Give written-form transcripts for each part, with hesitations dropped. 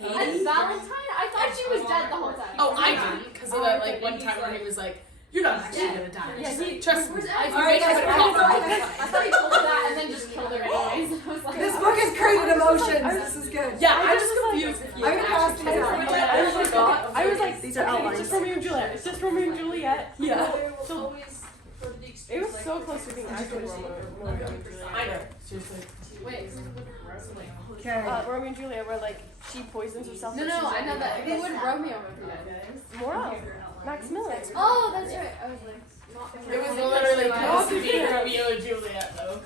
And Valentine? I thought she was dead the whole time. Oh, I didn't, because of that, like, one time where he was like, you're not actually gonna die. Yeah, trust me. I thought he told her that and then just killed her anyways. I was like, This book has created emotions. This is good. Yeah, I'm just confused. I'm gonna pass these out. I was like, these are outlines. It's just Romeo and Juliet. It's just Romeo and Juliet. Yeah. So it was so close to being actually Romeo and Juliet. I know. Seriously. wait. Okay. Romeo and Juliet, where like she poisons herself. No, I know that. They wouldn't Romeo with you. Morale. Maximilian. Oh, that's right. I was like, It was literally close to being Romeo and Juliet, though.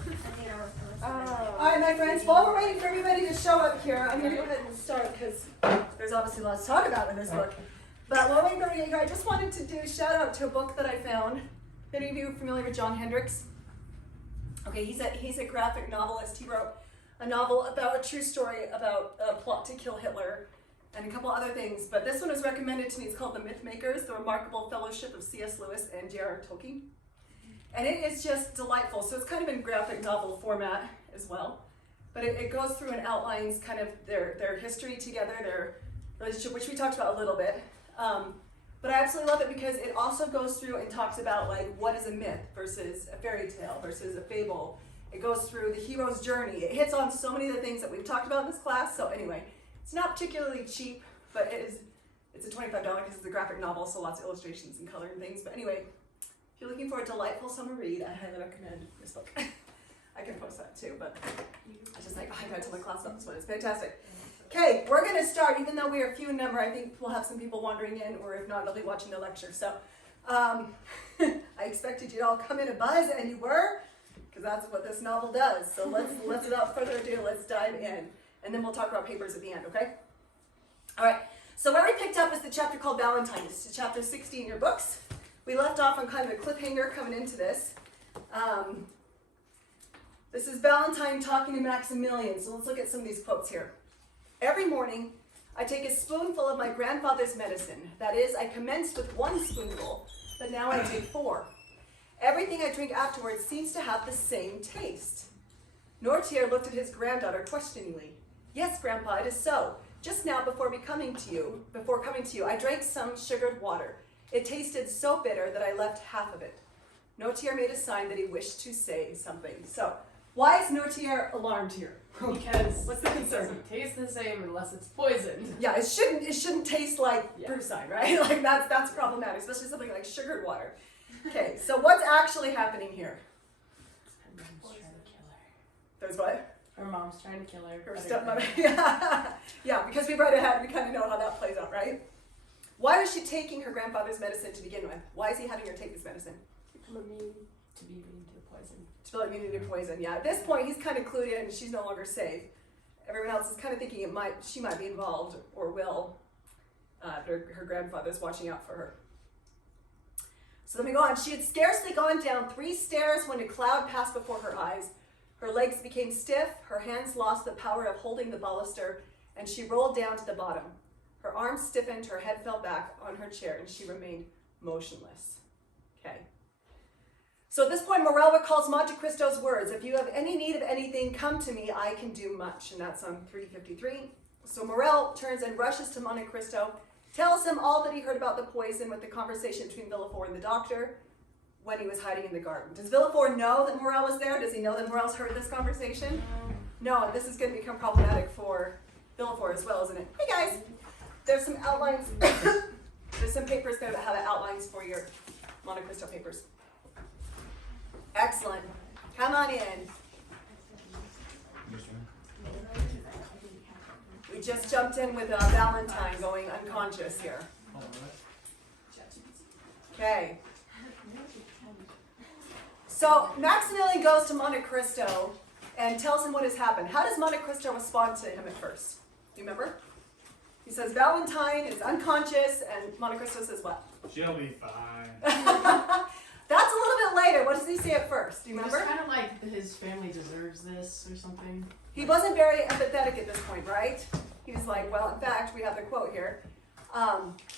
Alright, my friends, while we're waiting for everybody to show up here, I'm going to go ahead and start because there's obviously lots to talk about in this book. But while we're waiting for everybody here, I just wanted to do a shout out to a book that I found. Any of you are familiar with John Hendricks? Okay, he's a graphic novelist. He wrote a novel about a true story about a plot to kill Hitler and a couple other things. But this one was recommended to me. It's called The Mythmakers, The Remarkable Fellowship of C.S. Lewis and J.R.R. Tolkien. And it is just delightful. So it's kind of in graphic novel format as well. But it goes through and outlines kind of their history together, their relationship, which we talked about a little bit. But I absolutely love it because it also goes through and talks about like what is a myth versus a fairy tale versus a fable. It goes through the hero's journey. It hits on so many of the things that we've talked about in this class. So anyway, it's not particularly cheap, but it's a $25 because it's a graphic novel, so lots of illustrations and color and things. But anyway, if you're looking for a delightful summer read, I highly recommend this book. I can post that too, but I just like, I gotta tell my class about this one. It's fantastic. Okay, we're gonna start, even though we are few in number. I think we'll have some people wandering in, or if not, they'll be watching the lecture. So I expected you to all come in a buzz, and you were, because that's what this novel does. So let's without further ado, let's dive in. And then we'll talk about papers at the end, okay? All right, so where we picked up is the chapter called Valentine. It's chapter 60 in your books. We left off on kind of a cliffhanger coming into this. This is Valentine talking to Maximilian, so let's look at some of these quotes here. Every morning, I take a spoonful of my grandfather's medicine. That is, I commenced with 1 spoonful, but now I take 4. Everything I drink afterwards seems to have the same taste. Nortier looked at his granddaughter questioningly. Yes, Grandpa, it is so. Just now, before coming to you, I drank some sugared water. It tasted so bitter that I left half of it. Nortier made a sign that he wished to say something. So, why is Nortier alarmed here? Because what's the concern? It doesn't taste the same unless it's poisoned. Yeah, it shouldn't taste like brucine, right? Like that's problematic, especially something like sugared water. Okay, so what's actually happening here? Her mom's trying to kill her. There's what? Her mom's trying to kill her. Her stepmother. Yeah, because we read ahead, we kind of know how that plays out, right? Why was she taking her grandfather's medicine to begin with? Why is he having her take this medicine? Become immune to be immune to the poison. To be immune to poison, yeah. At this point, he's kind of clued in, and she's no longer safe. Everyone else is kind of thinking she might be involved, or will. Her grandfather's watching out for her. So then we go on. She had scarcely gone down 3 stairs when a cloud passed before her eyes. Her legs became stiff, her hands lost the power of holding the baluster, and she rolled down to the bottom. Her arms stiffened, her head fell back on her chair, and she remained motionless. Okay. So at this point, Morel recalls Monte Cristo's words, if you have any need of anything, come to me, I can do much. And that's on 353. So Morel turns and rushes to Monte Cristo, tells him all that he heard about the poison with the conversation between Villefort and the doctor when he was hiding in the garden. Does Villefort know that Morel was there? Does he know that Morel's heard this conversation? No, this is going to become problematic for Villefort as well, isn't it? Hey guys, there's some outlines. There's some papers there that have outlines for your Monte Cristo papers. Excellent. Come on in. We just jumped in with Valentine going unconscious here. Okay. So Maximilian goes to Monte Cristo and tells him what has happened. How does Monte Cristo respond to him at first? Do you remember? He says Valentine is unconscious, and Monte Cristo says what? She'll be fine. That's a little bit later. What does he say at first? Do you remember? It's kind of like his family deserves this or something. He wasn't very empathetic at this point, right? He was like, well, in fact, we have the quote here.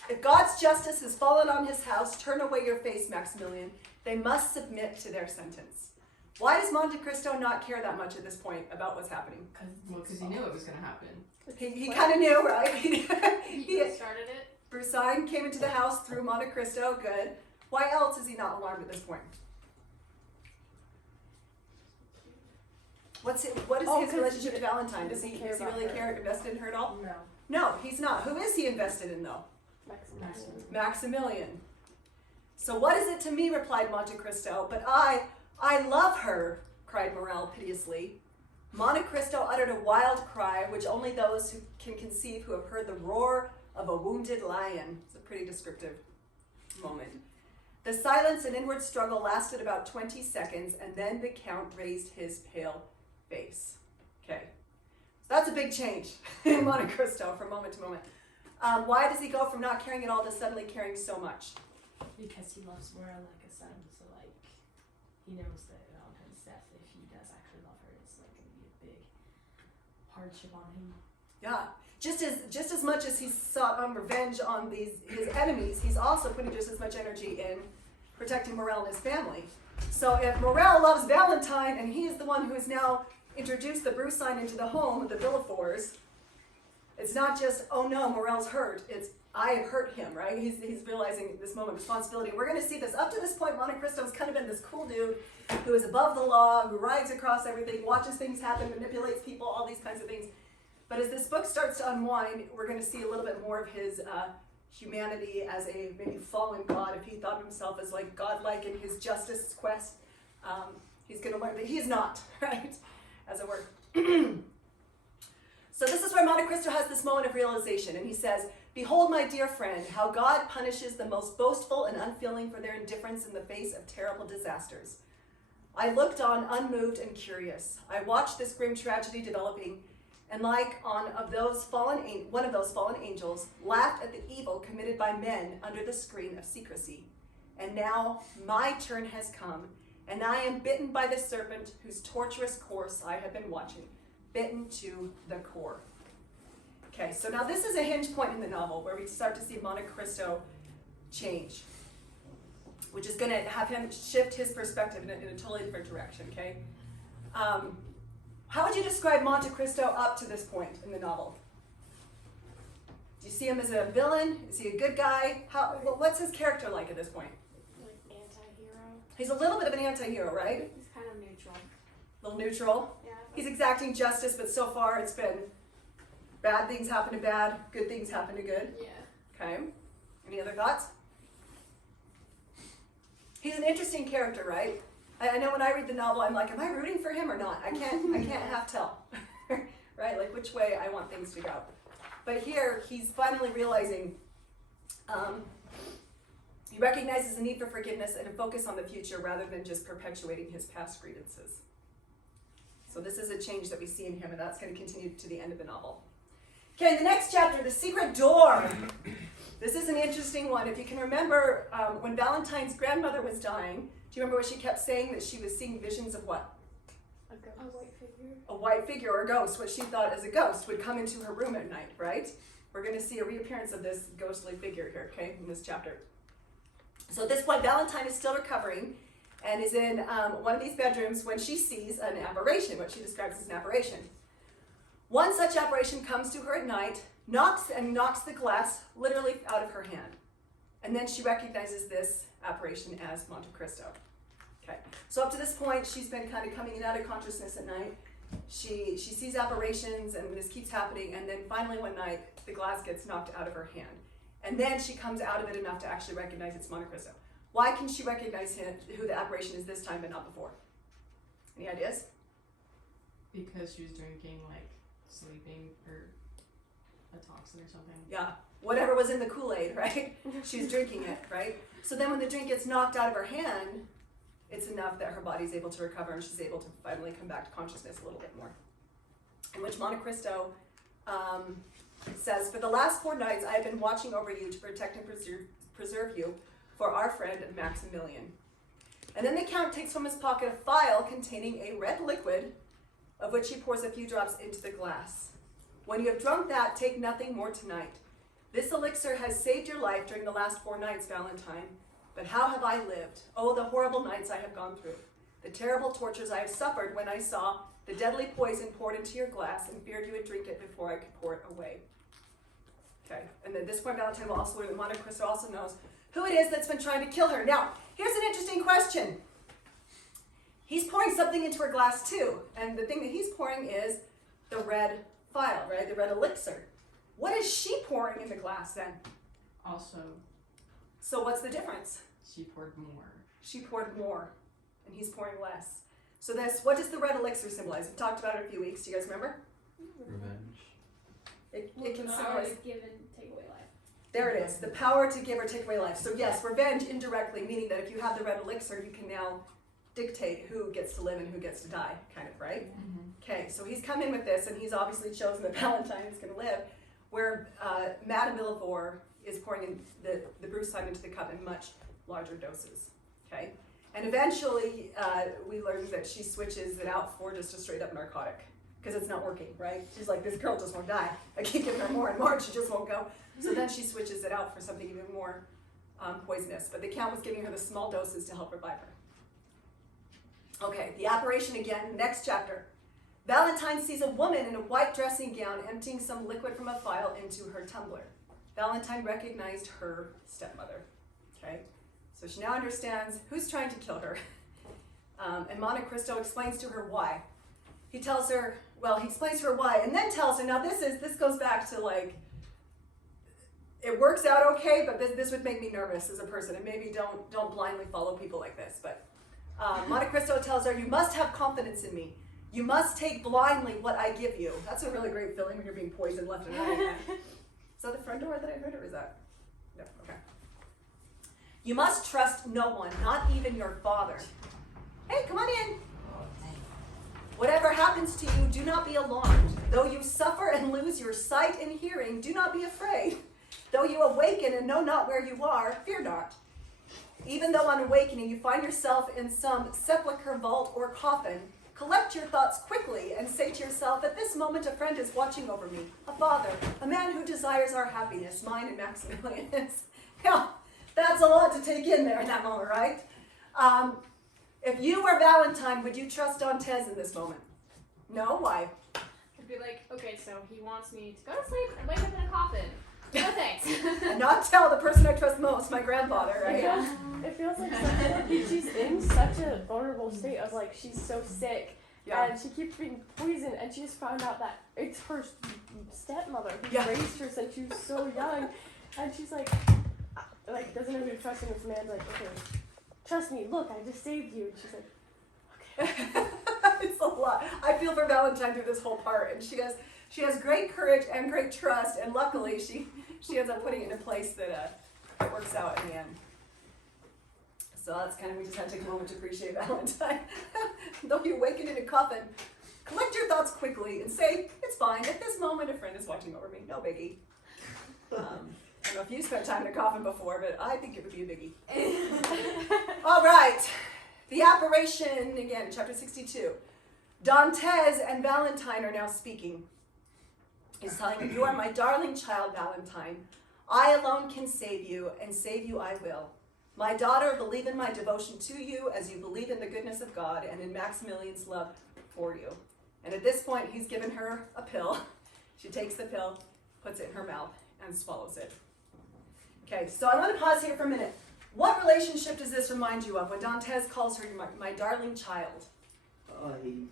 If God's justice has fallen on his house, turn away your face, Maximilian. They must submit to their sentence. Why does Monte Cristo not care that much at this point about what's happening? Because he knew it was going to happen. He kind of knew, right? He started it. Bruceine came into the house through Monte Cristo. Good. Why else is he not alarmed at this point? What is his relationship to Valentine? Does he really care, invested in her at all? No. No, he's not. Who is he invested in though? Maximilian. So what is it to me, replied Monte Cristo, but I love her, cried Morel piteously. Monte Cristo uttered a wild cry, which only those who can conceive who have heard the roar of a wounded lion. It's a pretty descriptive moment. The silence and inward struggle lasted about 20 seconds, and then the Count raised his pale face. Okay, so that's a big change in Monte Cristo from moment to moment. Why does he go from not caring at all to suddenly caring so much? Because he loves Morel like a son, so like he knows that Valentine's death, if he does actually love her, it's like gonna be a big hardship on him. Yeah, just as much as he's sought revenge on his enemies, he's also putting just as much energy in protecting Morel and his family. So if Morel loves Valentine and he is the one who has now introduced the Bruceine into the home of the Villefors, it's not just, oh no, Morel's hurt, it's I have hurt him, right? He's realizing this moment of responsibility. We're going to see this. Up to this point, Monte Cristo has kind of been this cool dude who is above the law, who rides across everything, watches things happen, manipulates people, all these kinds of things. But as this book starts to unwind, we're going to see a little bit more of his humanity as a maybe fallen god. If he thought of himself as like godlike in his justice quest, he's going to learn that he is not, right? As it were. So this is where Monte Cristo has this moment of realization, and he says, "Behold, my dear friend, how God punishes the most boastful and unfeeling for their indifference in the face of terrible disasters. I looked on unmoved and curious. I watched this grim tragedy developing, and like one of those fallen angels, laughed at the evil committed by men under the screen of secrecy. And now my turn has come, and I am bitten by the serpent whose tortuous course I have been watching, bitten to the core." Okay, so now this is a hinge point in the novel where we start to see Monte Cristo change, which is going to have him shift his perspective in a totally different direction, okay? How would you describe Monte Cristo up to this point in the novel? Do you see him as a villain? Is he a good guy? What's his character like at this point? Like anti-hero. He's a little bit of an anti-hero, right? He's kind of neutral. A little neutral. Yeah. He's exacting justice, but so far it's been bad things happen to bad, good things happen to good. Yeah. Okay. Any other thoughts? He's an interesting character, right? I know when I read the novel, I'm like, am I rooting for him or not? I can't half tell, right? Like which way I want things to go. But here, he's finally realizing he recognizes the need for forgiveness and a focus on the future rather than just perpetuating his past grievances. So this is a change that we see in him, and that's going to continue to the end of the novel. Okay, the next chapter, The Secret Door. This is an interesting one. If you can remember, when Valentine's grandmother was dying, do you remember what she kept saying? That she was seeing visions of what? A white figure. A white figure or a ghost, what she thought as a ghost, would come into her room at night, right? We're going to see a reappearance of this ghostly figure here, okay, in this chapter. So at this point, Valentine is still recovering and is in one of these bedrooms when she sees an apparition, what she describes as an apparition. One such apparition comes to her at night, knocks the glass literally out of her hand. And then she recognizes this apparition as Monte Cristo. Okay, so up to this point, she's been kind of coming in and out of consciousness at night. She sees apparitions, and this keeps happening, and then finally one night, the glass gets knocked out of her hand. And then she comes out of it enough to actually recognize it's Monte Cristo. Why can she recognize who the apparition is this time but not before? Any ideas? Because she was drinking, like, sleeping or a toxin or something. Yeah, whatever was in the Kool-Aid, right? She's drinking it, right? So then when the drink gets knocked out of her hand, it's enough that her body's able to recover and she's able to finally come back to consciousness a little bit more. In which Monte Cristo says, "For the last 4 nights I have been watching over you to protect and preserve you for our friend Maximilian." And then the Count takes from his pocket a phial containing a red liquid, of which he pours a few drops into the glass. "When you have drunk that, take nothing more tonight. This elixir has saved your life during the last 4 nights, Valentine. But how have I lived? Oh, the horrible nights I have gone through. the terrible tortures I have suffered when I saw the deadly poison poured into your glass and feared you would drink it before I could pour it away. Okay, and at this point, Valentine will also learn that Monte Cristo also knows who it is that's been trying to kill her. Now, here's an interesting question. He's pouring something into her glass too, and the thing that he's pouring is the red phial, right? The red elixir. What is she pouring in the glass then? Also, So what's the difference? she poured more. She poured more, and he's pouring less. So what does the red elixir symbolize? We talked about it a few weeks. Do you guys remember? Revenge. It can The power symbolize. to give and take away life. There it is. The power to give or take away life. So yes, revenge indirectly, meaning that if you have the red elixir, you can now dictate who gets to live and who gets to die, kind of, right? Okay, so he's come in with this, and he's obviously chosen that Valentine is going to live, where Madame Villevor is pouring in the brew slime into the cup in much larger doses, okay? And eventually, we learn that she switches it out for just a straight-up narcotic, because it's not working, right? She's like, this girl just won't die. I keep giving her more and more, and she just won't go. So then she switches it out for something even more poisonous. But the Count was giving her the small doses to help revive her. Okay, the apparition again, next chapter. Valentine sees a woman in a white dressing gown emptying some liquid from a phial into her tumbler. Valentine recognized her stepmother, okay? So she now understands who's trying to kill her. And Monte Cristo explains to her why. He tells her, well, he explains to her why, and then tells her, now this goes back to like, it works out okay, but this would make me nervous as a person, and maybe don't blindly follow people like this, but Monte Cristo tells her, you must have confidence in me. You must take blindly what I give you. That's a really great feeling when you're being poisoned left and right. Is that the front door that I heard, or is that? No, okay. You must trust no one, not even your father. Hey, come on in. Whatever happens to you, do not be alarmed. Though you suffer and lose your sight and hearing, do not be afraid. Though you awaken and know not where you are, fear not. Even though on awakening you find yourself in some sepulchre, vault, or coffin, collect your thoughts quickly and say to yourself, at this moment a friend is watching over me, a father, a man who desires our happiness, mine and Maximilian's. Yeah, that's a lot to take in there in that moment, right? If you were Valentine, would you trust Dantes in this moment? No? Why? I'd be like, okay, so he wants me to go to sleep and wake up in a coffin. No thanks. And not tell the person I trust most, my grandfather, right? It feels like she's in such a vulnerable state of like she's so sick Yeah. and she keeps being poisoned and she just found out that it's her stepmother who Yeah. raised her since she was so young, and she's like doesn't even trust him. This man's like, okay, trust me, look, I just saved you, and she's like, It's a lot. I feel for Valentine through this whole part, and she has great courage and great trust, and luckily she ends up putting it in a place that it works out in the end. So that's kind of, we just had to take a moment to appreciate Valentine. Though you awaken in a coffin, collect your thoughts quickly and say, it's fine, at this moment a friend is watching over me, no biggie. I don't know if you spent time in a coffin before, but I think it would be a biggie. All right, the apparition, again, chapter 62. Dantes and Valentine are now speaking. He's telling him, you are my darling child, Valentine. I alone can save you, and save you I will. My daughter, believe in my devotion to you as you believe in the goodness of God and in Maximilian's love for you. And at this point, he's given her a pill. She takes the pill, puts it in her mouth, and swallows it. Okay, so I want to pause here for a minute. What relationship does this remind you of when Dantes calls her my darling child? Hades.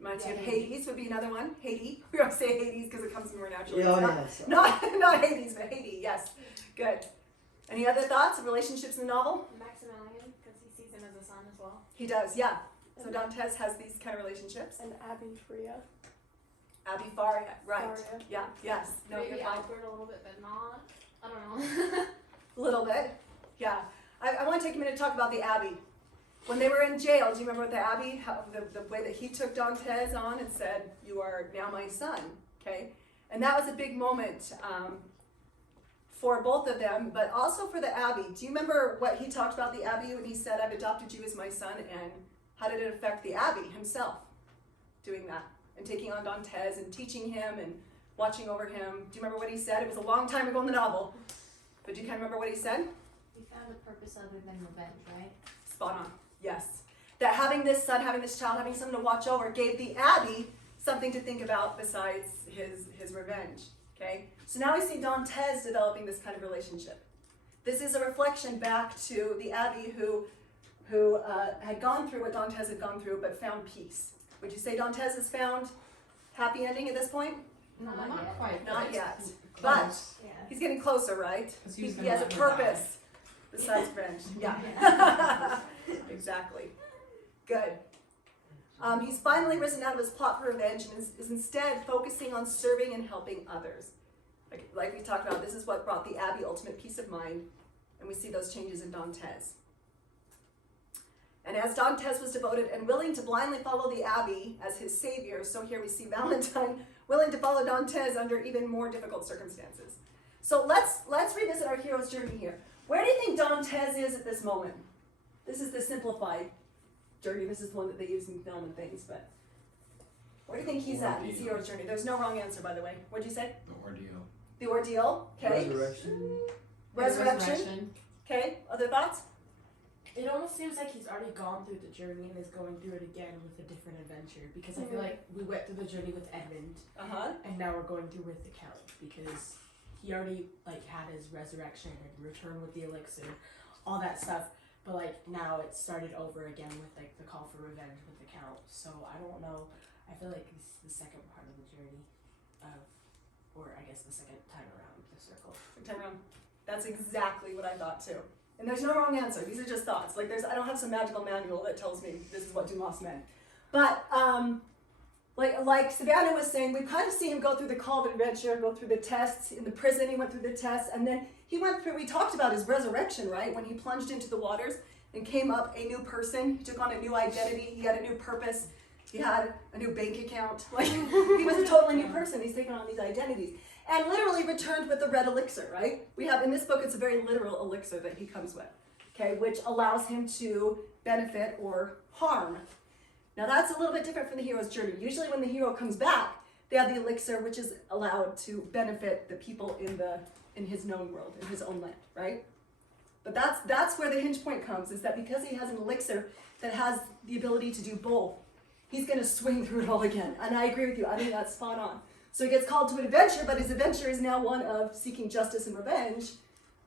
Reminds you of Hades would be another one. Haiti. We don't say Hades because it comes more naturally. Yeah, It's yes. not Hades, but Haiti, yes. Good. Any other thoughts of relationships in the novel? Maximilian, because he sees him as a son as well. He does, yeah. So Dantes has these kind of relationships. and Abby Freya. Abby Faria, right. Faria. Yeah, yes. No, Maybe you're fine. Albert a little bit, but not. I don't know. A little bit, yeah. I want to take a minute to talk about the Abbey. When they were in jail, do you remember what the Abbey, how, the way that he took Dantes on and said, you are now my son, okay? And that was a big moment for both of them, but also for the Abbey. Do you remember what he talked about the Abbey when he said, I've adopted you as my son, and how did it affect the Abbey himself doing that and taking on Dantes and teaching him and watching over him? Do you remember what he said? It was a long time ago in the novel, but do you kind of remember what he said? We found a purpose other than revenge, right? Spot on, yes. that having this son, having this child, having someone to watch over gave the Abbey something to think about besides his revenge. Okay? So now we see Dantes developing this kind of relationship. This is a reflection back to the Abbey who had gone through what Dantes had gone through, but found peace. Would you say Dantes has found happy ending at this point? Not Not yet. quite. Not yet. Close. But Yeah. he's getting closer, right? 'Cause He he was has gonna a let her die. purpose besides revenge. Yeah. Exactly. Good. He's finally risen out of his plot for revenge and is instead focusing on serving and helping others. Like we talked about, this is what brought the Abbey ultimate peace of mind, and we see those changes in Dantes. And as Dantes was devoted and willing to blindly follow the Abbey as his savior, so here we see Valentine willing to follow Dantes under even more difficult circumstances. So let's revisit our hero's journey here. Where do you think Dantes is at this moment? This is the simplified journey. This is the one that they use in film and things, but where do you think he's at in his hero's journey? There's no wrong answer, by the way. What'd you say? The ordeal. The ordeal. Okay. Resurrection. Okay. Other thoughts? It almost seems like he's already gone through the journey and is going through it again with a different adventure. Because I feel like we went through the journey with Edmund, Uh-huh. and now we're going through with the Count. Because he already like had his resurrection and return with the elixir, all that stuff. But like now it started over again with like the call for revenge with the Count. So I don't know. I feel like this is the second part of the journey of, or I guess the second time around the circle. Turn around. That's exactly what I thought too. And there's no wrong answer. These are just thoughts. Like I don't have some magical manual that tells me this is what Dumas meant. But like Savannah was saying, we kind of see him go through the call of adventure, go through the tests in the prison. He went through the tests, and then he went through. We talked about his resurrection, right? When he plunged into the waters and came up a new person. He took on a new identity. He had a new purpose. He had a new bank account. Like he was a totally new person. He's taken on these identities. And literally returned with the red elixir, right? We have, in this book, it's a very literal elixir that he comes with, okay, which allows him to benefit or harm. Now that's a little bit different from the hero's journey. Usually when the hero comes back, they have the elixir, which is allowed to benefit the people in his known world, in his own land, right? But that's where the hinge point comes, is that because he has an elixir that has the ability to do both, he's going to swing through it all again. And I agree with you. I think that's spot on. So he gets called to an adventure, but his adventure is now one of seeking justice and revenge.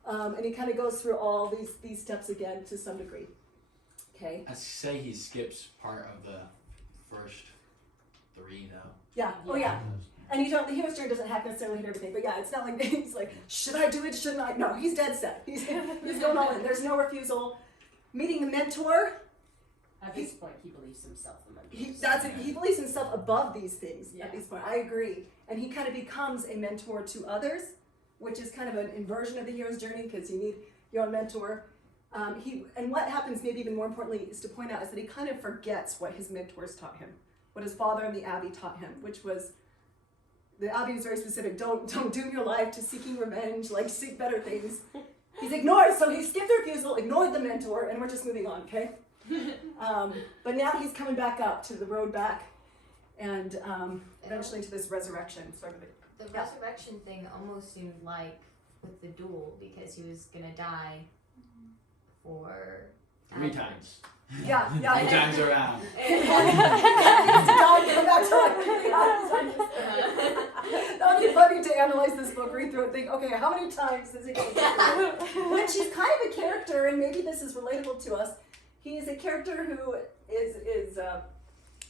And he kind of goes through all these steps again to some degree. Okay. I say he skips part of the first 3 though. Yeah. Oh yeah. And the hero's journey doesn't have to necessarily hit everything, but yeah, it's not like he's like, should I do it? Shouldn't I? No, he's dead set. He's going all in. There's no refusal. Meeting the mentor. At this point, he believes himself the mentor. He believes himself above these things Yeah. at this point. I agree. And he kind of becomes a mentor to others, which is kind of an inversion of the hero's journey because you need your own mentor. And what happens, maybe even more importantly, is to point out is that he kind of forgets what his mentors taught him, what his father and the Abbey taught him, which was, the Abbey was very specific. Don't doom your life to seeking revenge, like seek better things. He's ignored, so he skipped the refusal, ignored the mentor, and we're just moving on, okay? But now he's coming back up to the road back, and eventually to this resurrection sort of. The resurrection thing almost seemed like with the duel because he was gonna die for 3 times. Yeah. 3 times around. That would be funny to analyze this book, read through it, think, okay, how many times does he go through? Which he's kind of a character, and maybe this is relatable to us. He is a character who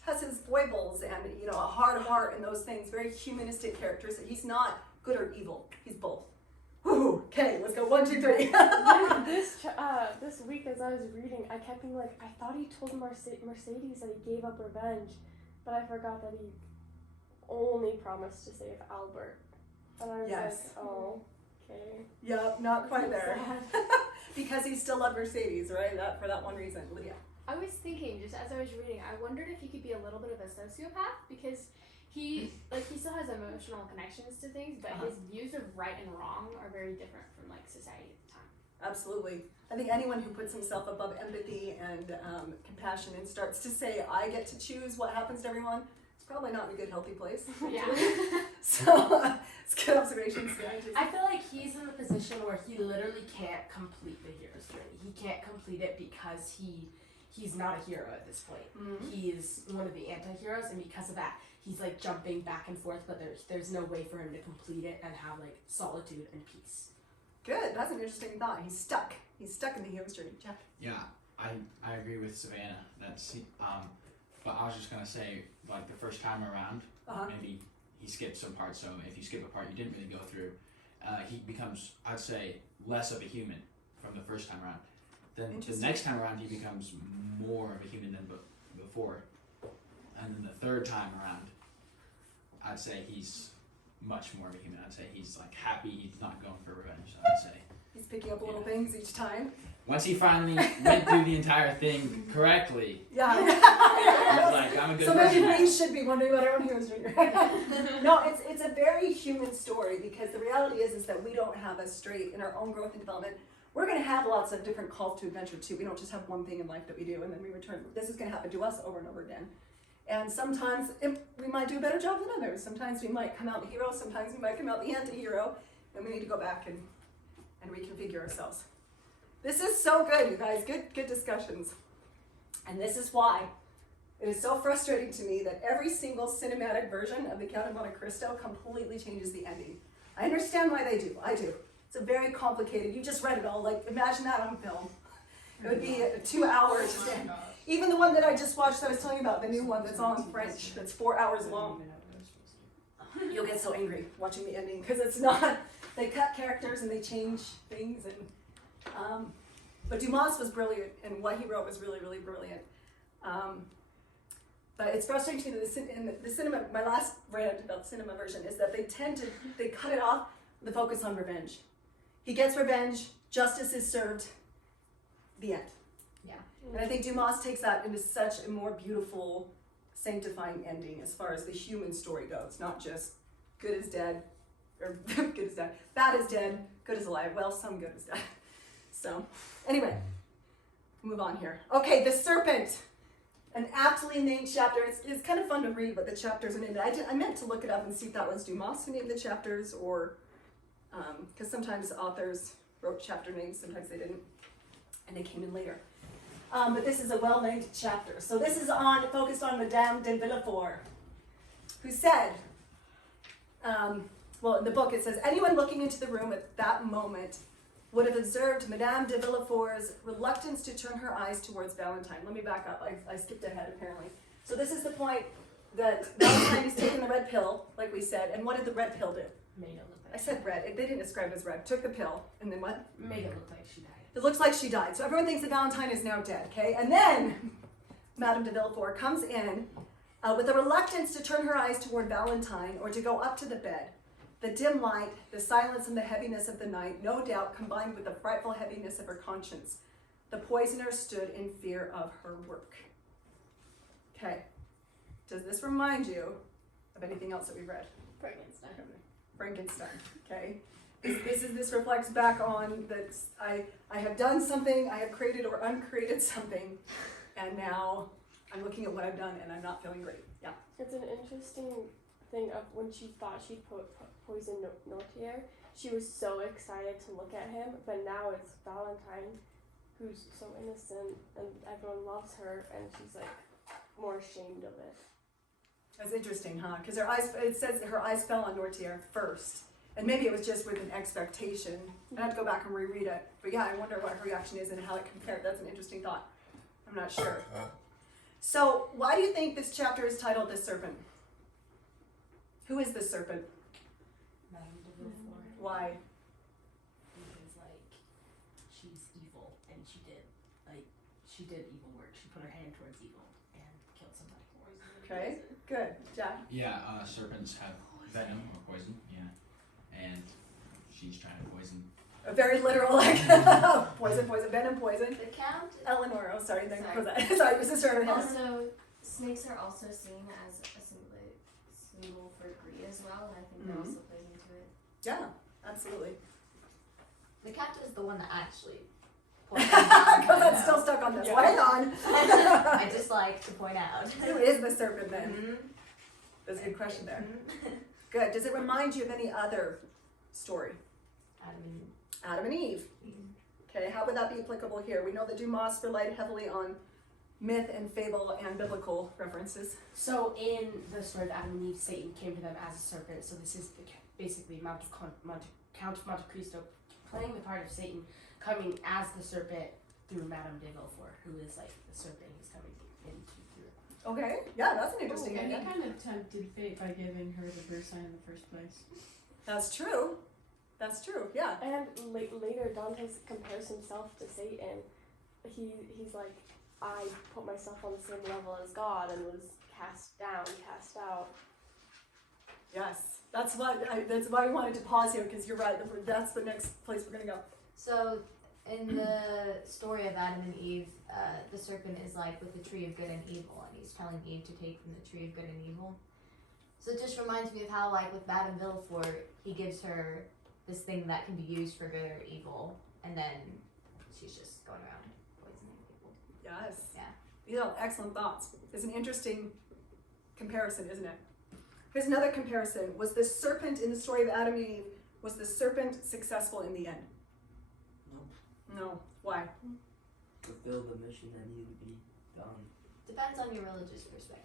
has his foibles and a hard heart and those things, very humanistic characters. He's not good or evil. He's both. Whew, okay, let's go 1, 2, 3. This week as I was reading, I kept being like, I thought he told Mercedes that he gave up revenge, but I forgot that he only promised to save Albert. And I was Yes. like, oh, okay. Yep, not quite there. Sad. Because he still loved Mercedes, right? For that one reason, Lydia. I was thinking, just as I was reading, I wondered if he could be a little bit of a sociopath because he still has emotional connections to things, but his views of right and wrong are very different from society at the time. Absolutely. I think anyone who puts himself above empathy and compassion and starts to say, I get to choose what happens to everyone, it's probably not in a good, healthy place. Yeah. So, it's good observations. I feel like he's in a position where he literally can't complete the hero's journey. He can't complete it because he's not a hero at this point. Mhm. He is one of the anti-heroes, and because of that, he's like jumping back and forth, but there's no way for him to complete it and have like solitude and peace. Good. That's an interesting thought. He's stuck. He's stuck in the hero's journey. Jack. Yeah, I agree with Savannah. That's but I was just gonna say, like, the first time around, Uh-huh. maybe he skipped some parts. So if you skip a part you didn't really go through, he becomes, I'd say, less of a human from the first time around. Then the Interesting. next time around he becomes more of a human than before, and then the third time around, I'd say he's much more of a human. I'd say he's like happy. He's not going for revenge. I'd say. He's picking up little Yeah. things each time. Once he finally went through the entire thing correctly, Yeah. he was like, I'm a good So person. maybe we should be wondering what our own hero's journey. No, it's a very human story, because the reality is that we don't have a straight in our own growth and development. We're going to have lots of different calls to adventure too. We don't just have one thing in life that we do and then we return. This is going to happen to us over and over again. And sometimes we might do a better job than others. Sometimes we might come out the hero. Sometimes we might come out the anti-hero. And we need to go back and reconfigure ourselves. This is so good, you guys. Good discussions. And this is why it is so frustrating to me that every single cinematic version of the Count of Monte Cristo completely changes the ending. I understand why they do. I do. It's a very complicated. You just read it all. Like, imagine that on film. It would be 2 hours. Even the one that I just watched, that I was telling you about, the new one that's all in French, that's 4 hours long. You'll get so angry watching the ending, because it's not. They cut characters and they change things, and but Dumas was brilliant, and what he wrote was really, really brilliant. But it's frustrating to me that in the cinema, my last rant about the cinema version is that they cut it off with the focus on revenge. He gets revenge, justice is served, the end. Yeah. And I think Dumas takes that into such a more beautiful, sanctifying ending as far as the human story goes, not just good is dead, or good is dead, bad is dead, good is alive. Well, some good is dead. So, anyway, move on here. Okay, the serpent. An aptly named chapter. It's kind of fun to read what the chapters are named. I meant to look it up and see if that was Dumas who named the chapters, or because sometimes authors wrote chapter names, sometimes they didn't, and they came in later. But this is a well-named chapter. So this is focused on Madame de Villefort, who said, well, in the book it says, anyone looking into the room at that moment would have observed Madame de Villefort's reluctance to turn her eyes towards Valentine. Let me back up. I skipped ahead, apparently. So this is the point that Valentine is taking the red pill, like we said, and what did the red pill do? Made it look I like said red. They didn't describe it as red. Took the pill, and then what? made it look like she died. It looks like she died. So everyone thinks that Valentine is now dead, okay? And then Madame de Villefort comes in with a reluctance to turn her eyes toward Valentine or to go up to the bed. The dim light, the silence and the heaviness of the night, no doubt combined with the frightful heaviness of her conscience. The poisoner stood in fear of her work. Okay. Does this remind you of anything else that we've read? Frankenstein. Okay. This reflects back on that I have done something, I have created or uncreated something, and now I'm looking at what I've done and I'm not feeling great. Yeah. It's an interesting thing of when she thought she'd poisoned Nortier, she was so excited to look at him, but now it's Valentine, who's so innocent and everyone loves her, and she's like more ashamed of it. That's interesting, huh? Because it says that her eyes fell on Nortier first. And maybe it was just with an expectation. I'd have to go back and reread it. But yeah, I wonder what her reaction is and how it compared. That's an interesting thought. I'm not sure. So, why do you think this chapter is titled The Serpent? Who is the serpent? Madame de Villefort. Why? Because like she's evil and she did evil work. She put her hand towards evil and killed somebody. Okay, good. Jack? Yeah, serpents have venom or poison, yeah. And she's trying to poison. A very literal, like, poison, venom, poison. The count. Eleanor, oh, sorry, then Sorry. Cosette. Sorry, this is her. Also, snakes are also seen as a symbol for greed as well, and I think that also plays into it. Yeah, absolutely. The captain is the one that actually. Cosette's still stuck on this. Yeah. Well, hang on. I just like to point out. Who is the serpent then? Mhm. That's a good question there. Good. Does it remind you of any other story? Adam and Eve. Okay, how would that be applicable here? We know that Dumas relied heavily on myth and fable and biblical references. So in the story of Adam and Eve, Satan came to them as a serpent. So this is basically Count of Monte Cristo playing the part of Satan, coming as the serpent through Madame de Villefort, who is like the serpent he's coming into through. Okay, yeah, that's an interesting And he idea. kind of tempted fate by giving her the first sign in the first place. That's true. That's true, yeah. And later, Dante compares himself to Satan. He's like, I put myself on the same level as God and was cast down, cast out. Yes, that's why we wanted to pause here, because you're right. That's the next place we're gonna go. So, in the story of Adam and Eve, the serpent is like with the tree of good and evil, and he's telling Eve to take from the tree of good and evil. So it just reminds me of how, like, with Madame Villefort, he gives her this thing that can be used for good or evil, and then she's just going around poisoning people. Yes. Yeah. These are excellent thoughts. It's an interesting comparison, isn't it? Here's another comparison. Was the serpent in the story of Adam and Eve, was the serpent successful in the end? No. No. Why? Fulfill the mission that needed to be done. Depends on your religious perspective.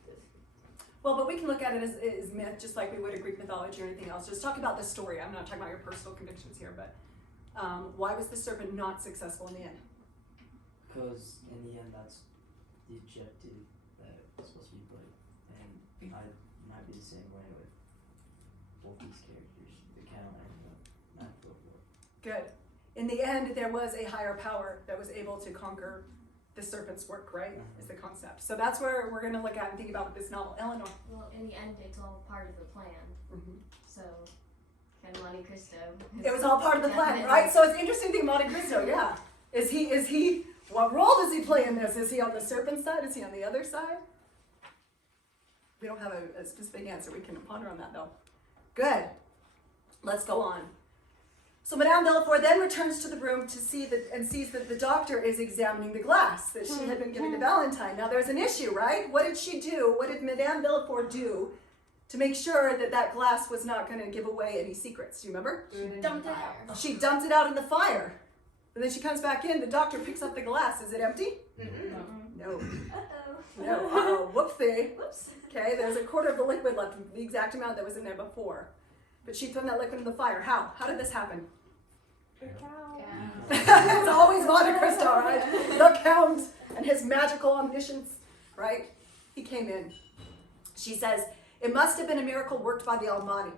Well, but we can look at it as myth, just like we would a Greek mythology or anything else. Just talk about the story. I'm not talking about your personal convictions here, but why was the serpent not successful in the end? Because in the end, that's the objective that was supposed to be put. And I might be the same way with both these characters, the Count and the Matt Billboard. Good. In the end, there was a higher power that was able to conquer the serpent's work, right? Is the concept. So that's where we're going to look at and think about with this novel. Eleanor. Well, in the end, it's all part of the plan. Mm-hmm. So, can Monte Cristo. It was all part of the plan, Definitely. right? So it's interesting thing, Monte Cristo, yeah. Is he, what role does he play in this? Is he on the serpent side? Is he on the other side? We don't have a specific answer. We can ponder on that though. Good. Let's go on. So Madame Villefort then returns to the room to see and sees that the doctor is examining the glass that she had been giving to Valentine. Now there's an issue, right? What did she do? What did Madame Villefort do to make sure that that glass was not going to give away any secrets? Do you remember? Dumped it out. She dumped it out in the fire. And then she comes back in, the doctor picks up the glass. Is it empty? No. Uh-oh. No. Uh-oh. Whoopsie. Whoops. Okay, there's a quarter of the liquid left, the exact amount that was in there before. But she threw that liquid in the fire. How? How did this happen? The cow. Yeah. It's always Monte Cristo, right? The Count and his magical omniscience, right? He came in. She says, it must have been a miracle worked by the Almighty.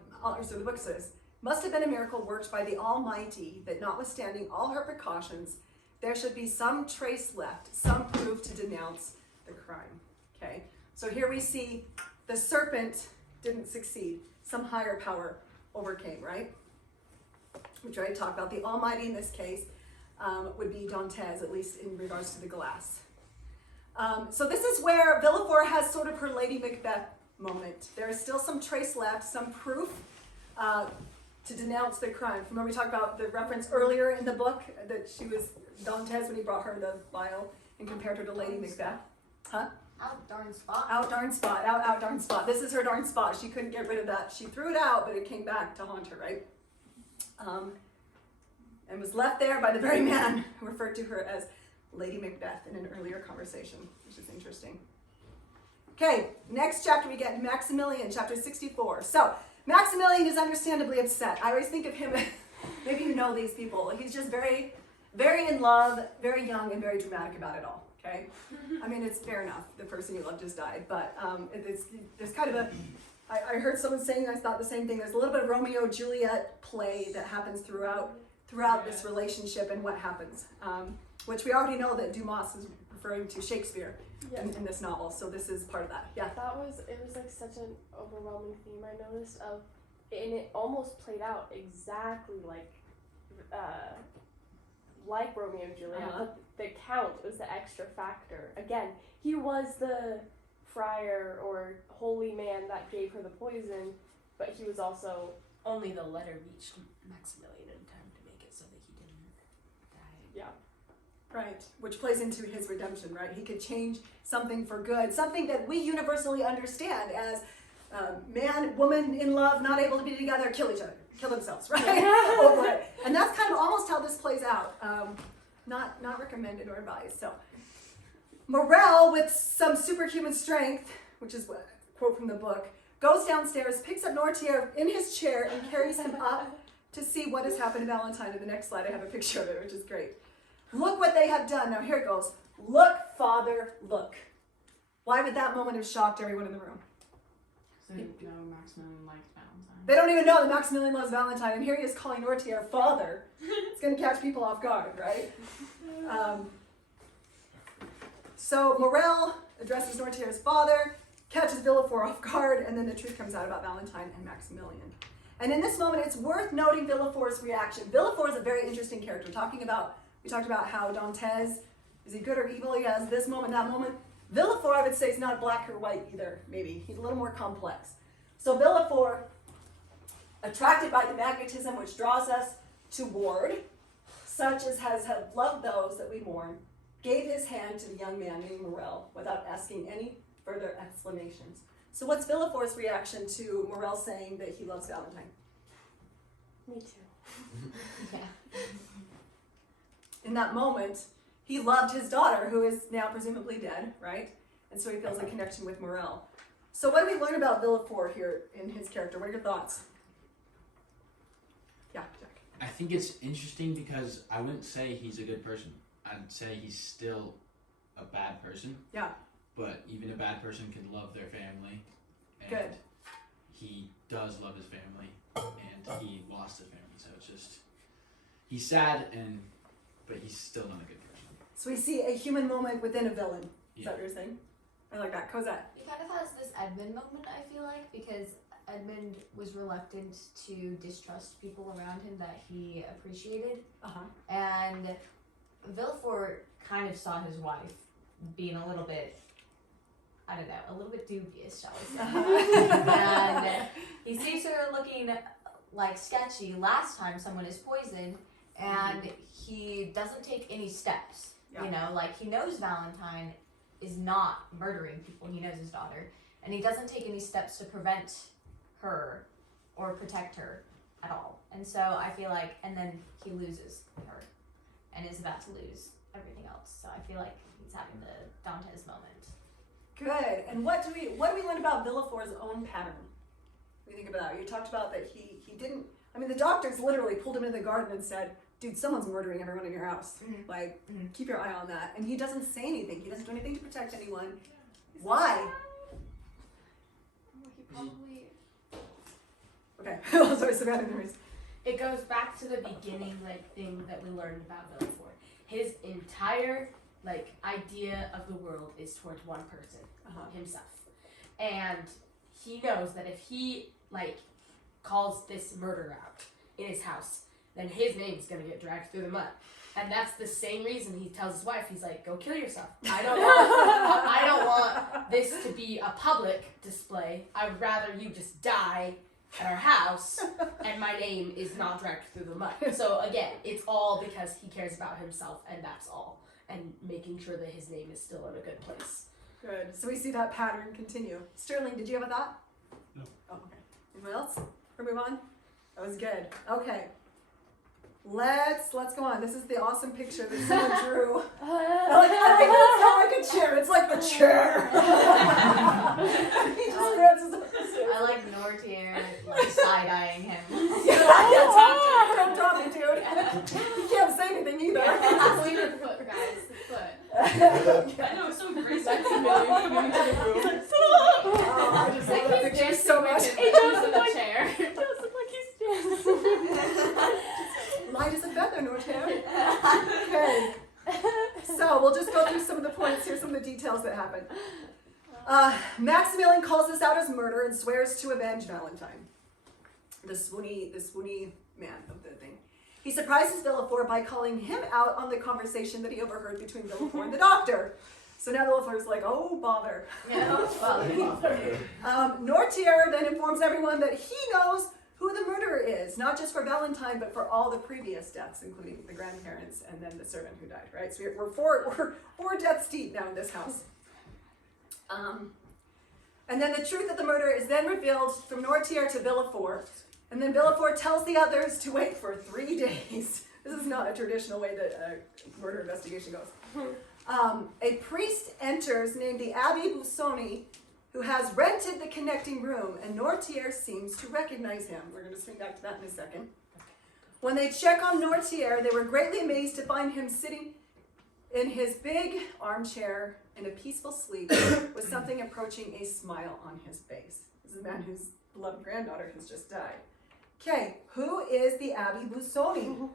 So the book says, must have been a miracle worked by the Almighty that notwithstanding all her precautions, there should be some trace left, some proof to denounce the crime. Okay? So here we see the serpent didn't succeed. Some higher power overcame, right? Which I talked about. The Almighty in this case would be Dantes, at least in regards to the glass. So this is where Villefort has sort of her Lady Macbeth moment. There is still some trace left, some proof to denounce the crime. Remember we talked about the reference earlier in the book that she was Dantes when he brought her the vial and compared her to Lady Macbeth. Huh? Out darn spot. Out darn spot, out darn spot. This is her darn spot. She couldn't get rid of that. She threw it out, but it came back to haunt her, right? And was left there by the very man who referred to her as Lady Macbeth in an earlier conversation, which is interesting. Okay, next chapter we get Maximilian, chapter 64. So, Maximilian is understandably upset. I always think of him, maybe you know these people. He's just very, very in love, very young, and very dramatic about it all. Okay, I mean, it's fair enough. The person you love just died, but there's kind of a. I heard someone saying, I thought the same thing. There's a little bit of Romeo and Juliet play that happens throughout this relationship and what happens, which we already know that Dumas is referring to Shakespeare in this novel. So this is part of that. Yeah. It was like such an overwhelming theme I noticed and it almost played out exactly like Romeo and Juliet, but the Count was the extra factor. Again, he was the friar or holy man that gave her the poison, but he was also... Only the letter reached Maximilian in time to make it so that he didn't die. Yeah. Right, which plays into his redemption, right? He could change something for good, something that we universally understand as man, woman in love, not able to be together, kill each other, kill themselves, right? Over it. And that's kind of almost how this plays out. Not recommended or advised. So, Morel, with some superhuman strength, which is a quote from the book, goes downstairs, picks up Nortier in his chair, and carries him up to see what has happened to Valentine. In the next slide, I have a picture of it, which is great. Look what they have done. Now here it goes. Look, Father, look. Why would that moment have shocked everyone in the room? So no, Maximilian likes Valentine. They don't even know that Maximilian loves Valentine, and here he is calling Nortier father. It's going to catch people off guard, right? So Morel addresses Nortier as father, catches Villefort off guard, and then the truth comes out about Valentine and Maximilian. And in this moment, it's worth noting Villefort's reaction. Villefort is a very interesting character. We talked about how Dantes, is he good or evil? He has this moment, that moment. Villefort, I would say, is not black or white either, maybe. He's a little more complex. So Villefort, attracted by the magnetism which draws us toward, such as has loved those that we mourn, gave his hand to the young man named Morel without asking any further explanations. So what's Villefort's reaction to Morel saying that he loves Valentine? Me too. Yeah. In that moment, he loved his daughter, who is now presumably dead, right? And so he feels a connection with Morel. So what do we learn about Villefort here in his character? What are your thoughts? Yeah, Jack. I think it's interesting because I wouldn't say he's a good person. I'd say he's still a bad person. Yeah. But even a bad person can love their family. And Good. he does love his family, and he lost his family. So it's just, he's sad, but he's still not a good person. So we see a human moment within a villain. Is Yeah. that what you're saying? I like that. Cosette. He kind of has this Edmund moment, I feel like, because Edmund was reluctant to distrust people around him that he appreciated. Uh-huh. And Villefort kind of saw his wife being a little bit, I don't know, a little bit dubious, shall we say. And he sees her looking like sketchy last time someone is poisoned, and he doesn't take any steps. Yeah. You know, like he knows Valentine is not murdering people. He knows his daughter, and he doesn't take any steps to prevent her or protect her at all. And so I feel like, and then he loses her and is about to lose everything else. So I feel like he's having the Dantes moment. Good. And what do we learn about Villefort's own pattern? What do you think about that? You talked about that he didn't, I mean, the doctors literally pulled him into the garden and said, dude, someone's murdering everyone in your house. Mhm. Like, Mhm. keep your eye on that. And he doesn't say anything. He doesn't do anything to protect anyone. Why? Well, he probably. Okay. Oh, sorry, Savannah. Anyways. It goes back to the beginning, like, thing that we learned about Villefort. His entire, like, idea of the world is towards one person, himself. And he knows that if he, like, calls this murder out in his house, then his name's gonna get dragged through the mud. And that's the same reason he tells his wife, he's like, go kill yourself. I don't want this to be a public display. I would rather you just die at our house and my name is not dragged through the mud. So again, it's all because he cares about himself, and that's all. And making sure that his name is still in a good place. Good. So we see that pattern continue. Sterling, did you have a thought? No. Oh, okay. Anyone else? Or move on? That was good. Okay. Let's go on. This is the awesome picture that someone drew. It's not like a chair. It's like the chair. He just dances up the stairs. I like Nortier, like, side-eyeing him. Don't drop me, dude. You can't say anything either. Leave the foot, guys. The foot. I know, it's so great. Oh, I just love that picture so much. It does in the chair. It does look like he's dancing. Light as a feather, Nortier. Okay. So we'll just go through some of the points. Here's some of the details that happen. Maximilian calls this out as murder and swears to avenge Valentine, the swoony man of the thing. He surprises Villefort by calling him out on the conversation that he overheard between Villefort and the doctor. So now Villefort's like, oh, bother. Yeah, Nortier then informs everyone that he knows who the murderer is, not just for Valentine, but for all the previous deaths, including the grandparents and then the servant who died, right? So we're four deaths deep now in this house. And then the truth of the murder is then revealed from Nortier to Villefort. And then Villefort tells the others to wait for 3 days. This is not a traditional way that a murder investigation goes. A priest enters named the Abbé Busoni, who has rented the connecting room, and Nortier seems to recognize him. We're going to swing back to that in a second. When they check on Nortier, they were greatly amazed to find him sitting in his big armchair in a peaceful sleep with something approaching a smile on his face. This is a man whose beloved granddaughter has just died. Okay, who is the Abbé Busoni?